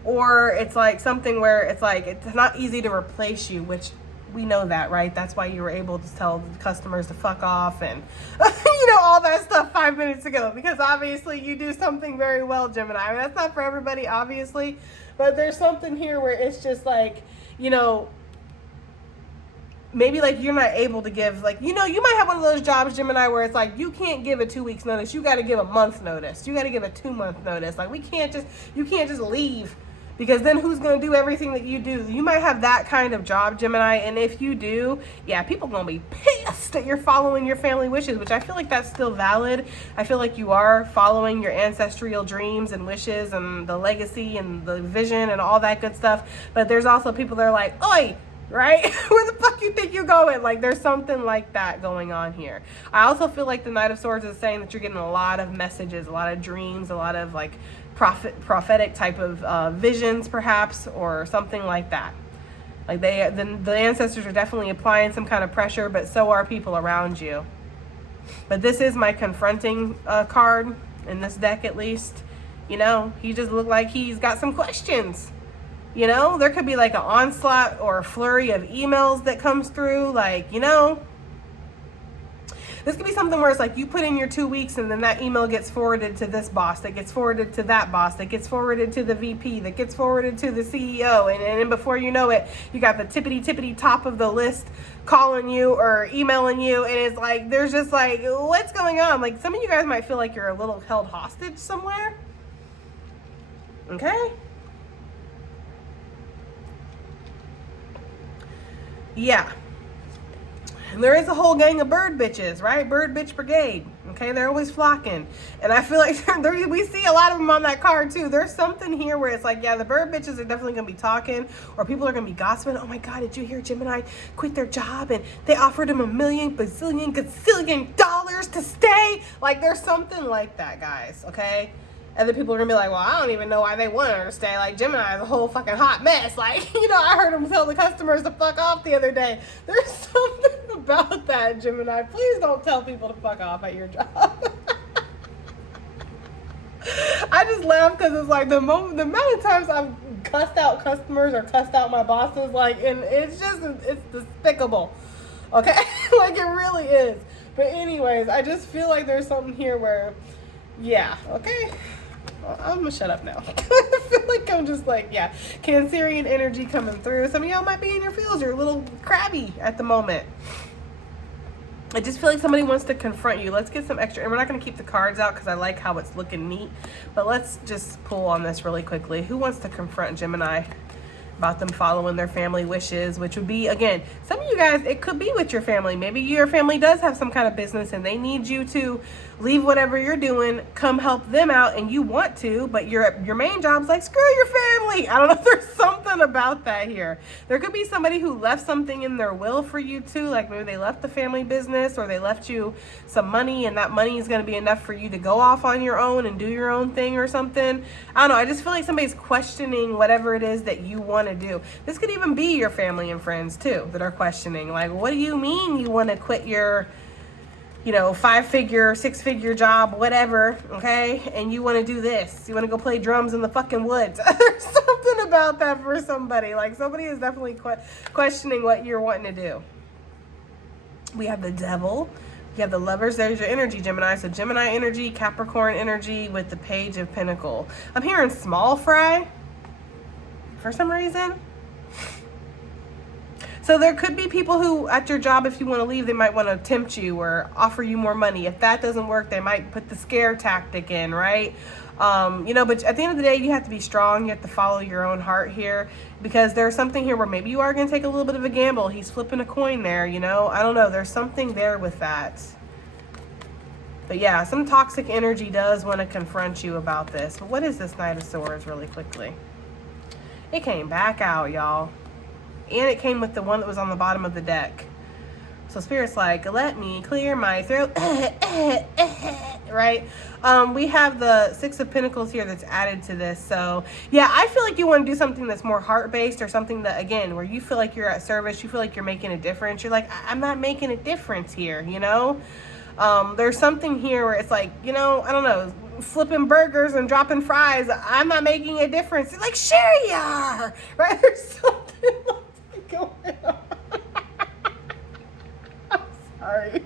Or it's like something where it's like it's not easy to replace you, which we know that, right? That's why you were able to tell the customers to fuck off and, you know, all that stuff 5 minutes ago, because obviously you do something very well, Gemini. I mean, that's not for everybody, obviously, but there's something here where it's just like, you know, maybe like you're not able to give, like, you know, you might have one of those jobs, Gemini, where it's like you can't give a 2 weeks notice. You got to give a month notice. You got to give a 2-month notice. Like you can't just leave. Because then who's going to do everything that you do? You might have that kind of job, Gemini. And if you do, yeah, people are going to be pissed that you're following your family wishes, which I feel like that's still valid. I feel like you are following your ancestral dreams and wishes and the legacy and the vision and all that good stuff. But there's also people that are like, oi, right? Where the fuck you think you're going? Like there's something like that going on here. I also feel like the Knight of Swords is saying that you're getting a lot of messages, a lot of dreams, a lot of like prophetic type of visions perhaps, or something like that. Like the ancestors are definitely applying some kind of pressure, but so are people around you. But this is my confronting card in this deck, at least. You know, he just looked like he's got some questions. You know, there could be like an onslaught or a flurry of emails that comes through, like, you know. This could be something where it's like you put in your 2 weeks and then that email gets forwarded to this boss, that gets forwarded to that boss, that gets forwarded to the VP, that gets forwarded to the CEO. And then before you know it, you got the tippity top of the list calling you or emailing you. And it's like, there's just like, what's going on? Like some of you guys might feel like you're a little held hostage somewhere. Okay. Yeah. And there is a whole gang of bird bitches, right? Bird bitch brigade. Okay, they're always flocking. And I feel like we see a lot of them on that card too. There's something here where it's like, yeah, the bird bitches are definitely going to be talking, or people are going to be gossiping. Oh my God, did you hear Gemini quit their job and they offered him $1 million, bazillion, gazillion dollars to stay? Like there's something like that, guys, okay? And then people are going to be like, well, I don't even know why they want her to stay. Like, Gemini is a whole fucking hot mess. Like, you know, I heard him tell the customers to fuck off the other day. There's something about that, Gemini. Please don't tell people to fuck off at your job. I just laugh because it's like the amount of times I've cussed out customers or cussed out my bosses, like, and it's despicable. Okay? Like, it really is. But anyways, I just feel like there's something here where, yeah, okay. I'm gonna shut up now. I feel like I'm just like, yeah, Cancerian energy coming through. Some of y'all might be in your feels. You're a little crabby at the moment. I just feel like somebody wants to confront you. Let's get some extra, and we're not going to keep the cards out because I like how it's looking neat, but let's just pull on this really quickly. Who wants to confront Gemini about them following their family wishes, which would be, again, some of you guys, it could be with your family. Maybe your family does have some kind of business and they need you to leave whatever you're doing, come help them out, and you want to, but your main job's like, screw your family. I don't know if there's something about that here. There could be somebody who left something in their will for you too, like maybe they left the family business or they left you some money, and that money is going to be enough for you to go off on your own and do your own thing or something. I don't know. I just feel like somebody's questioning whatever it is that you want to do. This could even be your family and friends too that are questioning, like, what do you mean you want to quit your, you know, 5-figure, 6-figure job, whatever, okay? And you want to do this. You want to go play drums in the fucking woods. There's something about that for somebody. Like, somebody is definitely questioning what you're wanting to do. We have the Devil. You have the Lovers. There's your energy, Gemini. So Gemini energy, Capricorn energy with the Page of Pentacle. I'm hearing small fry. for some reason. So there could be people who at your job, if you want to leave, they might want to tempt you or offer you more money. If that doesn't work, they might put the scare tactic in, right? You know, but at the end of the day, you have to be strong. You have to follow your own heart here, because there's something here where maybe you are going to take a little bit of a gamble. He's flipping a coin there, you know. I don't know. There's something there with that. But yeah, some toxic energy does want to confront you about this. But what is this Knight of Swords really quickly? It came back out, y'all. And it came with the one that was on the bottom of the deck. So Spirit's like, let me clear my throat. Right? We have the Six of Pentacles here that's added to this. So yeah, I feel like you want to do something that's more heart-based, or something that, again, where you feel like you're at service, you feel like you're making a difference. You're like, I'm not making a difference here, you know? There's something here where it's like, you know, I don't know, flipping burgers and dropping fries. I'm not making a difference. It's like, sure you are, right? There's something like going on. I'm sorry.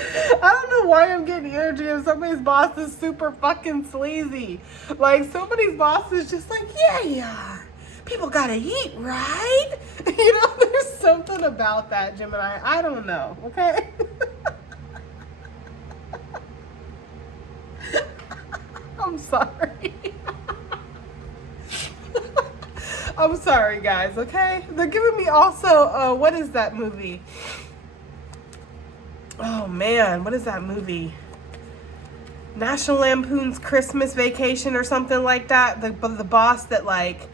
I don't know why I'm getting energy of somebody's boss is super fucking sleazy. Like, somebody's boss is just like, yeah, you are. People gotta eat, right? You know, there's something about that, Gemini. I don't know, okay? I'm sorry. I'm sorry, guys, okay? They're giving me also, what is that movie? Oh, man, what is that movie? National Lampoon's Christmas Vacation or something like that. The boss that, like,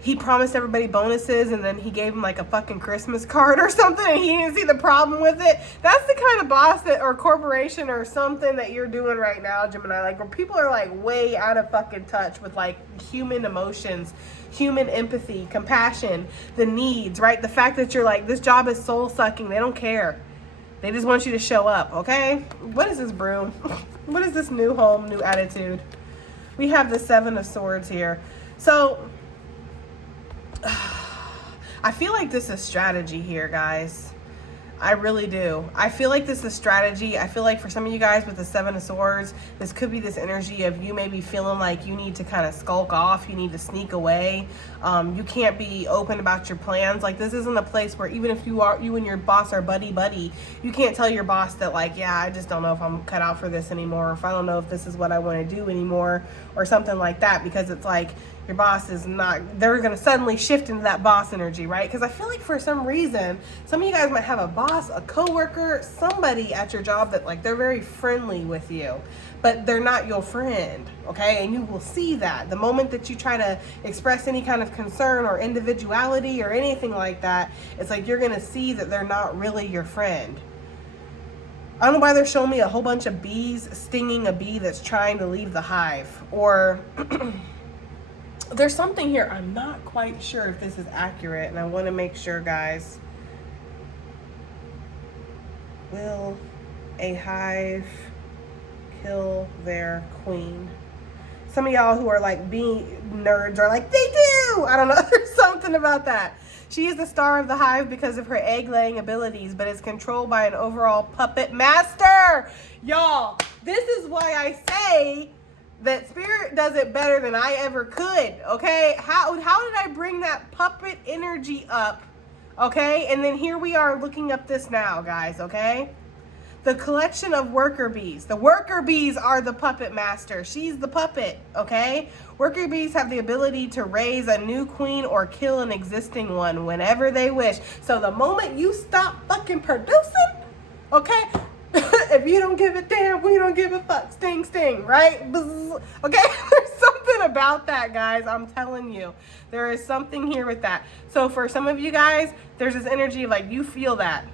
he promised everybody bonuses, and then he gave them like a fucking Christmas card or something, and he didn't see the problem with it. That's the kind of boss that, or corporation or something that you're doing right now, Gemini. Like, where people are like way out of fucking touch with like human emotions, human empathy, compassion, the needs, right? The fact that you're like, this job is soul sucking. They don't care. They just want you to show up, okay? What is this broom? What is this new home, new attitude? We have the Seven of Swords here. So I feel like this is strategy here, guys. I really do. I feel like this is strategy. I feel like for some of you guys with the Seven of Swords, this could be this energy of you maybe feeling like you need to kind of skulk off. You need to sneak away. You can't be open about your plans. Like, this isn't a place where even if you and your boss are buddy, you can't tell your boss that, like, yeah, I just don't know if I'm cut out for this anymore, or if I don't know if this is what I want to do anymore, or something like that, because it's like, your boss is not, they're going to suddenly shift into that boss energy, right? Because I feel like for some reason, some of you guys might have a boss, a coworker, somebody at your job that, like, they're very friendly with you, but they're not your friend, okay? And you will see that the moment that you try to express any kind of concern or individuality or anything like that, it's like you're going to see that they're not really your friend. I don't know why they're showing me a whole bunch of bees stinging a bee that's trying to leave the hive, or there's something here. I'm not quite sure if this is accurate, and I want to make sure, guys. Will a hive kill their queen? Some of y'all who are like bee nerds are like, they do! I don't know. There's something about that. She is the star of the hive because of her egg-laying abilities, but is controlled by an overall puppet master. Y'all, this is why I say that Spirit does it better than I ever could, okay? How did I bring that puppet energy up, okay? And then here we are looking up this now, guys, okay? The collection of worker bees. The worker bees are the puppet master. She's the puppet, okay? Worker bees have the ability to raise a new queen or kill an existing one whenever they wish. So the moment you stop fucking producing, okay? If you don't give a damn, we don't give a fuck. Sting, sting, right? Bzz. Okay, there's something about that, guys. I'm telling you. There is something here with that. So for some of you guys, there's this energy of like, you feel that.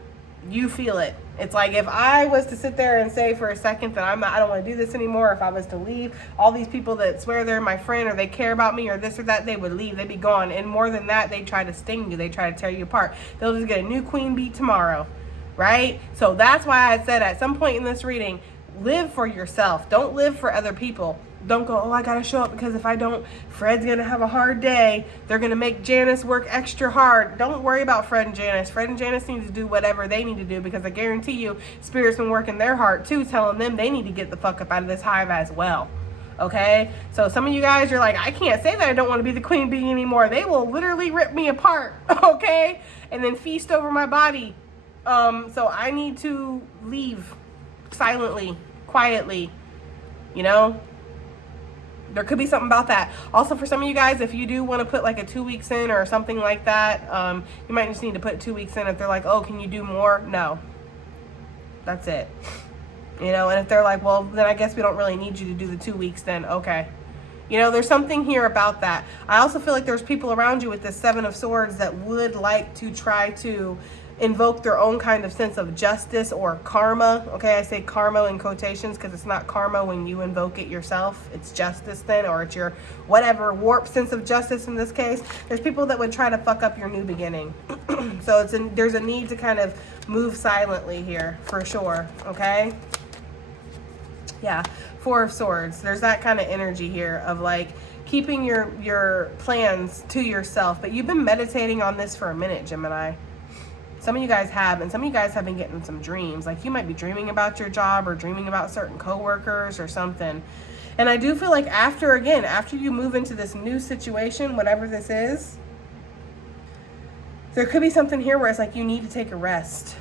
You feel it. It's like if I was to sit there and say for a second that I don't want to do this anymore, if I was to leave, all these people that swear they're my friend or they care about me or this or that, they would leave. They'd be gone. And more than that, they try to sting you. They try to tear you apart. They'll just get a new queen bee tomorrow. Right? So that's why I said at some point in this reading, live for yourself. Don't live for other people. Don't go, oh, I gotta show up because if I don't, Fred's gonna have a hard day. They're gonna make Janice work extra hard. Don't worry about Fred and Janice. Fred and Janice need to do whatever they need to do, because I guarantee you, Spirit's been working their heart too, telling them they need to get the fuck up out of this hive as well. Okay, so some of you guys, you're like, I can't say that I don't want to be the queen bee anymore. They will literally rip me apart, okay, and then feast over my body. So I need to leave silently, quietly, you know. There could be something about that. Also, for some of you guys, if you do want to put like a 2 weeks in or something like that, you might just need to put 2 weeks in. If they're like, oh, can you do more? No, that's it. You know, and if they're like, well, then I guess we don't really need you to do the 2 weeks then, okay. You know, there's something here about that. I also feel like there's people around you with this Seven of Swords that would like to try to invoke their own kind of sense of justice or karma. Okay, I say karma in quotations because it's not karma when you invoke it yourself. It's justice then, or it's your whatever warped sense of justice in this case. There's people that would try to fuck up your new beginning. So there's a need to kind of move silently here for sure, okay? Yeah, Four of Swords. There's that kind of energy here of like keeping your plans to yourself. But you've been meditating on this for a minute, Gemini. Some of you guys have, and some of you guys have been getting some dreams. Like you might be dreaming about your job or dreaming about certain coworkers or something. And I do feel like after you move into this new situation, whatever this is, there could be something here where it's like you need to take a rest.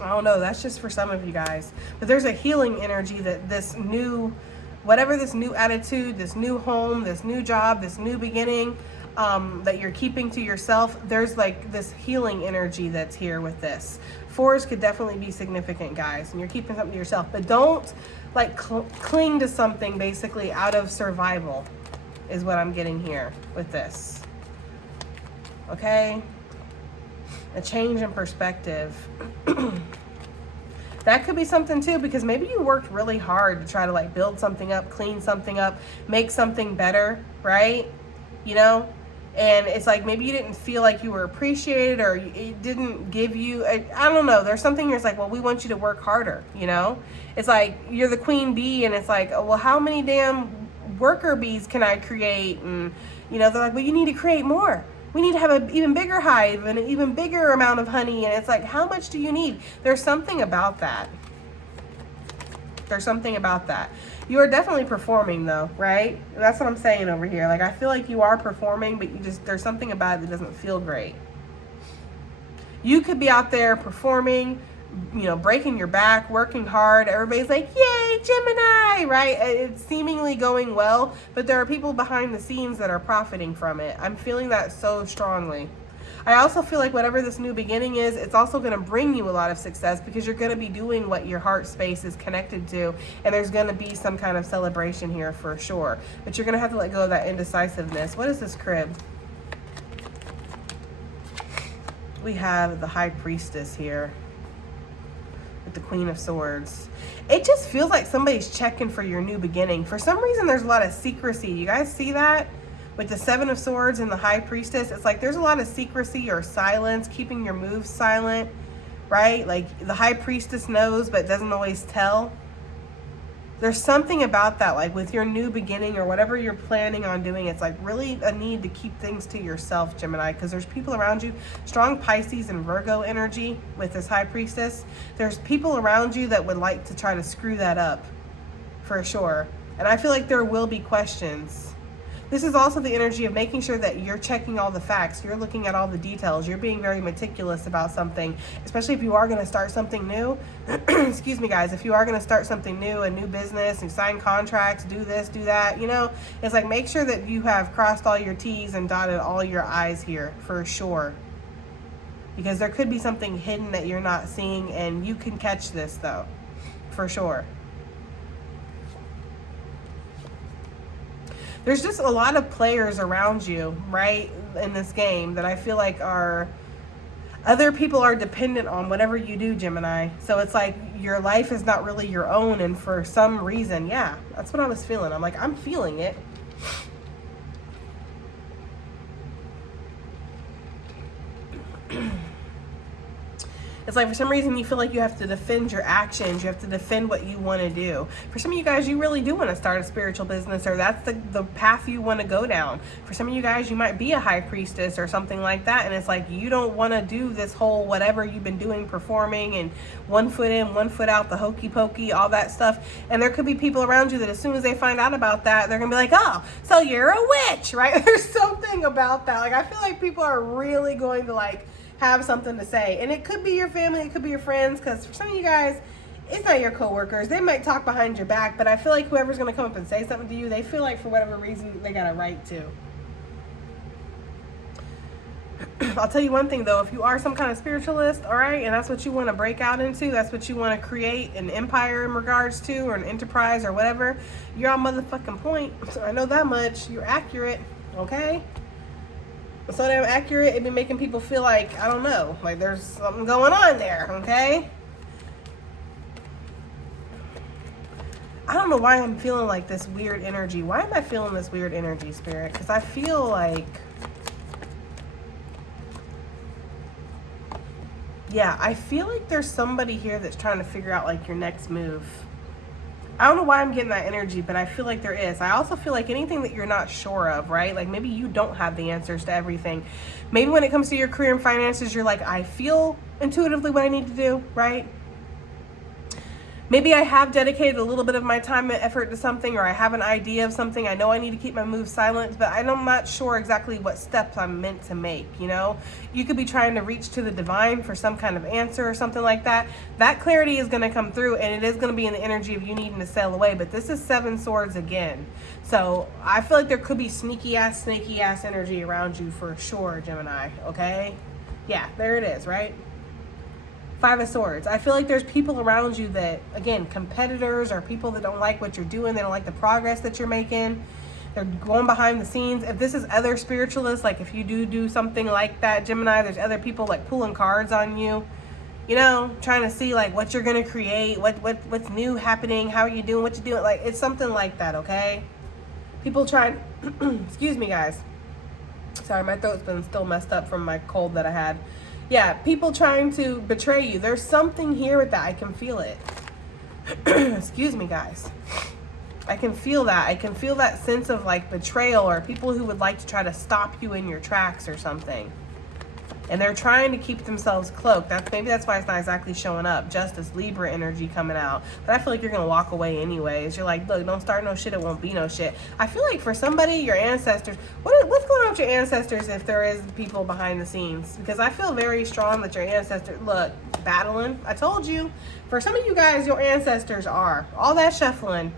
I don't know, that's just for some of you guys. But there's a healing energy that this new, whatever this new attitude, this new home, this new job, this new beginning, that you're keeping to yourself, there's like this healing energy that's here with this. Fours could definitely be significant, guys, and you're keeping something to yourself. But don't like cling to something basically out of survival is what I'm getting here with this. Okay? A change in perspective. That could be something too, because maybe you worked really hard to try to like build something up, clean something up, make something better, right? You know, and it's like maybe you didn't feel like you were appreciated, or it didn't give you, I don't know, there's something here. It's like, well, we want you to work harder, you know? It's like you're the queen bee, and it's like, oh, well, how many damn worker bees can I create? And you know, they're like, well, you need to create more. We need to have an even bigger hive and an even bigger amount of honey. And it's like, how much do you need? There's something about that. There's something about that. You are definitely performing though, right? That's what I'm saying over here. Like, I feel like you are performing, but there's something about it that doesn't feel great. You could be out there performing, you know, breaking your back, working hard. Everybody's like, yay, Gemini, right? It's seemingly going well, but there are people behind the scenes that are profiting from it. I'm feeling that so strongly. I also feel like whatever this new beginning is, it's also going to bring you a lot of success because you're going to be doing what your heart space is connected to, and there's going to be some kind of celebration here for sure. But you're going to have to let go of that indecisiveness. What is this crib? We have the High Priestess here with the Queen of Swords. It just feels like somebody's checking for your new beginning. For some reason, there's a lot of secrecy. You guys see that? With the Seven of Swords and the High Priestess, it's like there's a lot of secrecy or silence, keeping your moves silent, right? Like the High Priestess knows but doesn't always tell. There's something about that, like with your new beginning or whatever you're planning on doing, it's like really a need to keep things to yourself, Gemini, because there's people around you, strong Pisces and Virgo energy with this High Priestess. There's people around you that would like to try to screw that up, for sure. And I feel like there will be questions. This is also the energy of making sure that you're checking all the facts, you're looking at all the details, you're being very meticulous about something, especially if you are going to start something new. Excuse me, guys, if you are going to start something new, a new business, and sign contracts, do this, do that, you know, it's like make sure that you have crossed all your T's and dotted all your I's here, for sure. Because there could be something hidden that you're not seeing, and you can catch this, though, for sure. There's just a lot of players around you, right, in this game that I feel like other people are dependent on whatever you do, Gemini. So it's like your life is not really your own, and for some reason, yeah, that's what I was feeling. I'm like, I'm feeling it. It's like for some reason you feel like you have to defend your actions. You have to defend what you want to do. For some of you guys, you really do want to start a spiritual business, or that's the path you want to go down. For some of you guys, you might be a high priestess or something like that. And it's like you don't want to do this whole whatever you've been doing, performing and 1 foot in, 1 foot out, the hokey pokey, all that stuff. And there could be people around you that as soon as they find out about that, they're going to be like, oh, so you're a witch, right? There's something about that. Like, I feel like people are really going to like have something to say. And it could be your family, it could be your friends, because for some of you guys, it's not your coworkers. They might talk behind your back, but I feel like whoever's going to come up and say something to you, they feel like for whatever reason they got a right to. I'll tell you one thing though, if you are some kind of spiritualist, all right, and that's what you want to break out into, that's what you want to create an empire in regards to, or an enterprise or whatever, you're on motherfucking point. So I know that much. You're accurate, okay? So damn accurate, it'd be making people feel like, I don't know, like there's something going on there, okay? I don't know why I'm feeling like this weird energy. Why am I feeling this weird energy, Spirit? Because I feel like, yeah, I feel like there's somebody here that's trying to figure out like your next move. I don't know why I'm getting that energy, but I feel like there is. I also feel like anything that you're not sure of, right? Like maybe you don't have the answers to everything. Maybe when it comes to your career and finances, you're like, I feel intuitively what I need to do, right? Maybe I have dedicated a little bit of my time and effort to something, or I have an idea of something. I know I need to keep my moves silent, but I'm not sure exactly what steps I'm meant to make, you know? You could be trying to reach to the divine for some kind of answer or something like that. That clarity is going to come through, and it is going to be in the energy of you needing to sail away, but this is 7 swords again. So I feel like there could be snaky ass energy around you for sure, Gemini, okay? Yeah, there it is, right? 5 of Swords. I feel like there's people around you that, again, competitors or people that don't like what you're doing. They don't like the progress that you're making. They're going behind the scenes. If this is other spiritualists, like if you do something like that, Gemini, there's other people like pulling cards on you, you know, trying to see like what you're going to create, what's new happening, how are you doing, what you doing. Like it's something like that, okay? People trying, excuse me, guys. Sorry, my throat's been still messed up from my cold that I had. Yeah, people trying to betray you. There's something here with that. I can feel it. Excuse me, guys. I can feel that. I can feel that sense of like betrayal, or people who would like to try to stop you in your tracks or something. And they're trying to keep themselves cloaked. Maybe that's why it's not exactly showing up. Justice, Libra energy coming out. But I feel like you're going to walk away anyways. You're like, look, don't start no shit. It won't be no shit. I feel like for somebody, your ancestors, what's going on with your ancestors if there is people behind the scenes? Because I feel very strong that your ancestors, look, battling. I told you. For some of you guys, your ancestors are. All that shuffling.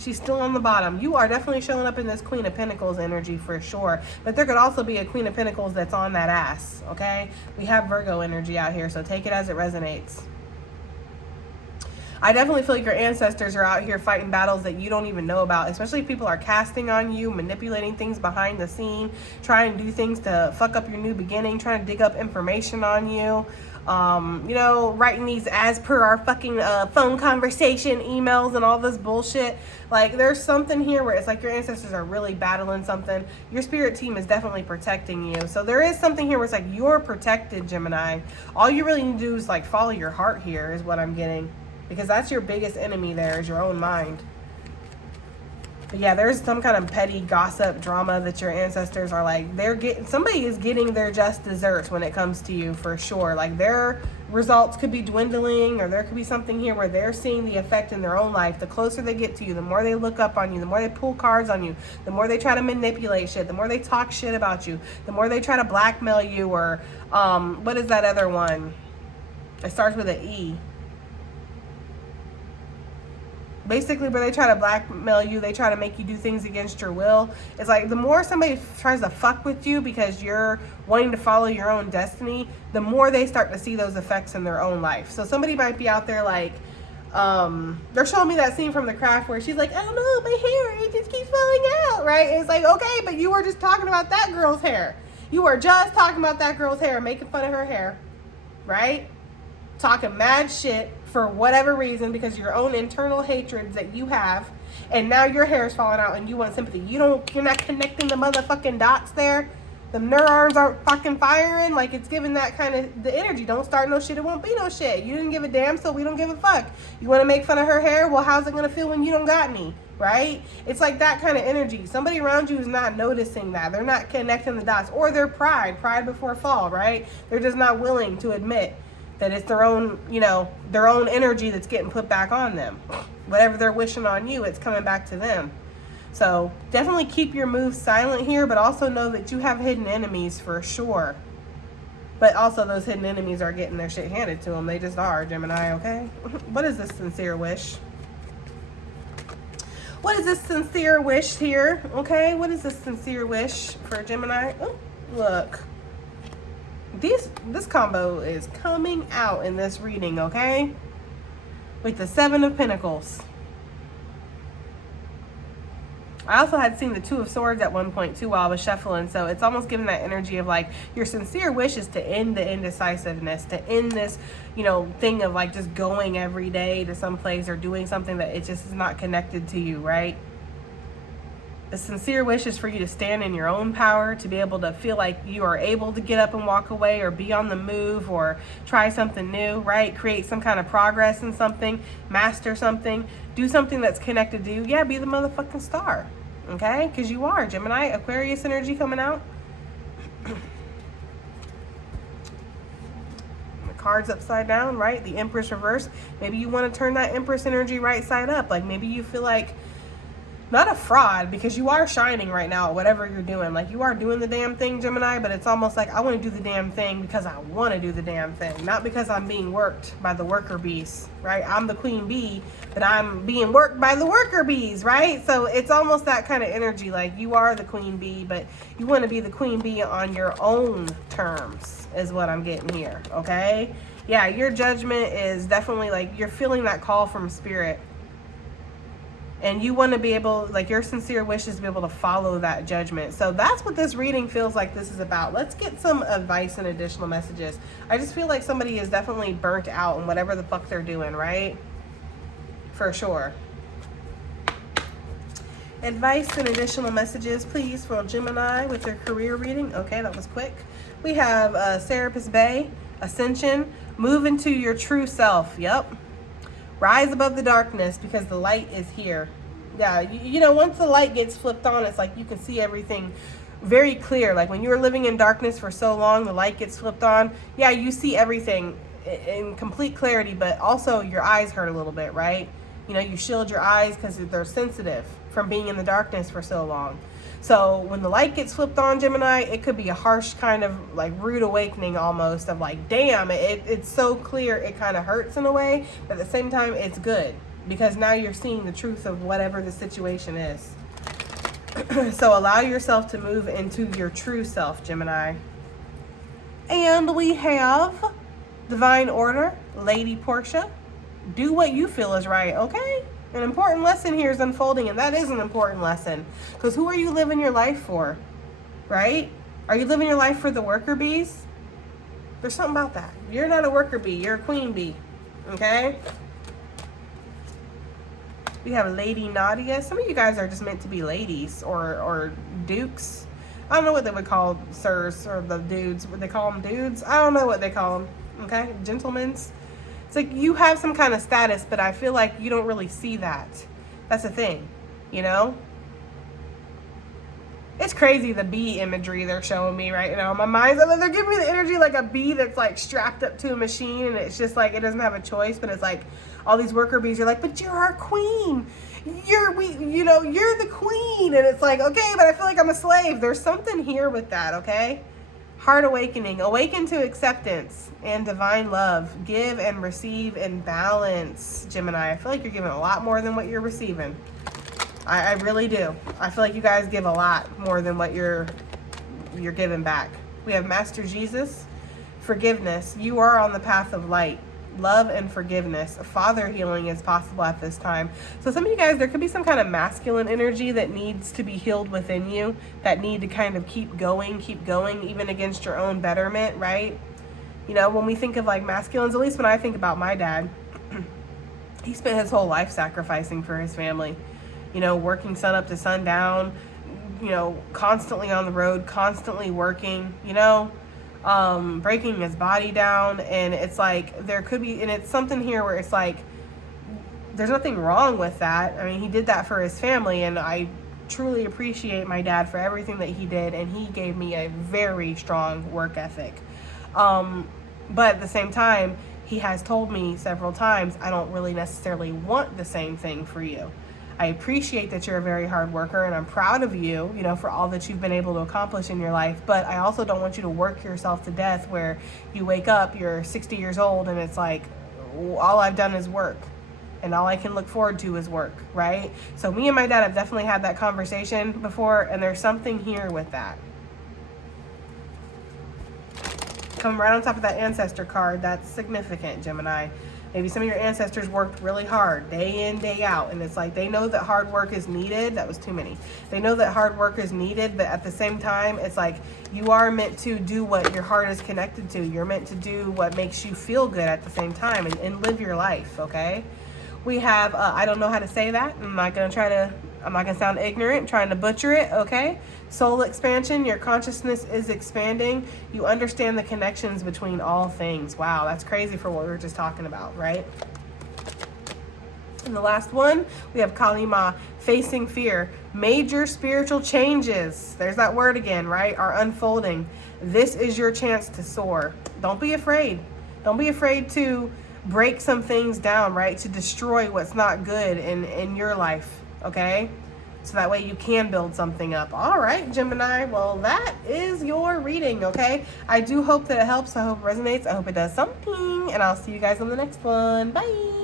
She's still on the bottom. You are definitely showing up in this Queen of Pentacles energy for sure. But there could also be a Queen of Pentacles that's on that ass, okay? We have Virgo energy out here, so take it as it resonates. I definitely feel like your ancestors are out here fighting battles that you don't even know about, especially if people are casting on you, manipulating things behind the scene, trying to do things to fuck up your new beginning, trying to dig up information on you. You know, writing these as per our fucking phone conversation emails and all this bullshit. Like, there's something here where it's like your ancestors are really battling something. Your spirit team is definitely protecting you. So there is something here where it's like you're protected, Gemini. All you really need to do is like follow your heart here is what I'm getting. Because that's your biggest enemy there, is your own mind. But yeah, there's some kind of petty gossip drama that your ancestors are like, somebody is getting their just desserts when it comes to you for sure. Like their results could be dwindling, or there could be something here where they're seeing the effect in their own life. The closer they get to you, the more they look up on you, the more they pull cards on you, the more they try to manipulate shit, the more they talk shit about you, the more they try to blackmail you, or what is that other one? It starts with an E. Basically, where they try to blackmail you, they try to make you do things against your will. It's like the more somebody tries to fuck with you because you're wanting to follow your own destiny, the more they start to see those effects in their own life. So somebody might be out there like, they're showing me that scene from The Craft where she's like, I don't know, my hair, it just keeps falling out, right? It's like, okay, but you were just talking about that girl's hair. You were just talking about that girl's hair, making fun of her hair, right? Talking mad shit for whatever reason because of your own internal hatreds that you have, and now your hair is falling out and you want sympathy. You're not connecting the motherfucking dots there. The neurons aren't fucking firing. Like, it's giving that kind of the energy. Don't start no shit, it won't be no shit. You didn't give a damn, so we don't give a fuck. You want to make fun of her hair? Well, how's it going to feel when you don't got any? Right? It's like that kind of energy. Somebody around you is not noticing that. They're not connecting the dots. Or their pride before fall, right? They're just not willing to admit that it's their own, their own energy that's getting put back on them. Whatever they're wishing on you, it's coming back to them. So definitely keep your moves silent here, but also know that you have hidden enemies for sure. But also those hidden enemies are getting their shit handed to them. They just are, Gemini, okay? What is this sincere wish? What is this sincere wish here? Okay, what is this sincere wish for Gemini? Oh, look. This combo is coming out in this reading, okay? With the Seven of Pentacles. I also had seen the Two of Swords at one point too while I was shuffling, so it's almost giving that energy of like your sincere wish is to end the indecisiveness, to end this, thing of like just going every day to some place or doing something that it just is not connected to you, right? The sincere wish is for you to stand in your own power, to be able to feel like you are able to get up and walk away or be on the move or try something new, right? Create some kind of progress in something, master something, do something that's connected to you. Yeah, be the motherfucking star, okay? Because you are, Gemini. Aquarius energy coming out. The cards upside down, right? The Empress reverse. Maybe you want to turn that Empress energy right side up. Like maybe you feel like, not a fraud, because you are shining right now at whatever you're doing. Like you are doing the damn thing, Gemini, but it's almost like I want to do the damn thing because I want to do the damn thing. Not because I'm being worked by the worker bees, right? I'm the queen bee, but I'm being worked by the worker bees, right? So it's almost that kind of energy. Like you are the queen bee, but you want to be the queen bee on your own terms is what I'm getting here, okay? Yeah, your judgment is definitely like you're feeling that call from spirit. And you want to be able, like your sincere wish is to be able to follow that judgment. So that's what this reading feels like this is about. Let's get some advice and additional messages. I just feel like somebody is definitely burnt out in whatever the fuck they're doing, right? For sure. Advice and additional messages, please, for Gemini with their career reading. Okay, that was quick. We have Serapis Bay, Ascension, move into your true self. Yep. Rise above the darkness because the light is here. Yeah, once the light gets flipped on, it's like you can see everything very clear. Like when you were living in darkness for so long, the light gets flipped on. Yeah, you see everything in complete clarity, but also your eyes hurt a little bit, right? You shield your eyes because they're sensitive from being in the darkness for so long. So when the light gets flipped on, Gemini, it could be a harsh kind of like rude awakening almost of like, damn, it's so clear it kind of hurts in a way, but at the same time it's good because now you're seeing the truth of whatever the situation is. So allow yourself to move into your true self, Gemini. And we have Divine Order, Lady Portia. Do what you feel is right, okay? An important lesson here is unfolding, and that is an important lesson. Because who are you living your life for, right? Are you living your life for the worker bees? There's something about that. You're not a worker bee. You're a queen bee, okay? We have Lady Nadia. Some of you guys are just meant to be ladies or dukes. I don't know what they would call sirs or the dudes. Would they call them dudes? I don't know what they call them, okay? Gentlemen's. It's like you have some kind of status, but I feel like you don't really see that. That's the thing, It's crazy the bee imagery they're showing me right now. My mind's like they're giving me the energy like a bee that's like strapped up to a machine, and it's just like it doesn't have a choice. But it's like all these worker bees are like, but you're our queen. You're the queen, and it's like okay, but I feel like I'm a slave. There's something here with that, okay? Heart awakening, awaken to acceptance and divine love. Give and receive in balance, Gemini. I feel like you're giving a lot more than what you're receiving. I really do. I feel like you guys give a lot more than what you're giving back. We have Master Jesus, forgiveness. You are on the path of light. Love and forgiveness. Father healing is possible at this time. So some of you guys, there could be some kind of masculine energy that needs to be healed within you, that need to kind of keep going, even against your own betterment, right? When we think of like masculines, at least when I think about my dad, he spent his whole life sacrificing for his family, working sun up to sundown, you know, constantly on the road, constantly working, breaking his body down. And it's like, there could be, and it's something here where it's like, there's nothing wrong with that. I mean, he did that for his family, and I truly appreciate my dad for everything that he did, and he gave me a very strong work ethic. But at the same time, he has told me several times, I don't really necessarily want the same thing for you. I appreciate that you're a very hard worker, and I'm proud of you, for all that you've been able to accomplish in your life. But I also don't want you to work yourself to death where you wake up, you're 60 years old, and it's like, all I've done is work. And all I can look forward to is work, right? So me and my dad have definitely had that conversation before, and there's something here with that. Coming right on top of that ancestor card, that's significant, Gemini. Maybe some of your ancestors worked really hard, day in, day out, and it's like they know that hard work is needed. That was too many. They know that hard work is needed, but at the same time, it's like you are meant to do what your heart is connected to. You're meant to do what makes you feel good at the same time and live your life, okay? We have, I don't know how to say that. I'm not going to sound ignorant, trying to butcher it, okay? Soul expansion, your consciousness is expanding. You understand the connections between all things. Wow, that's crazy for what we were just talking about, right? And the last one, we have Kalima, facing fear. Major spiritual changes, there's that word again, right, are unfolding. This is your chance to soar. Don't be afraid. Don't be afraid to break some things down, right? To destroy what's not good in your life, okay? So that way you can build something up. All right, Gemini. Well, that is your reading, okay? I do hope that it helps. I hope it resonates. I hope it does something. And I'll see you guys on the next one. Bye.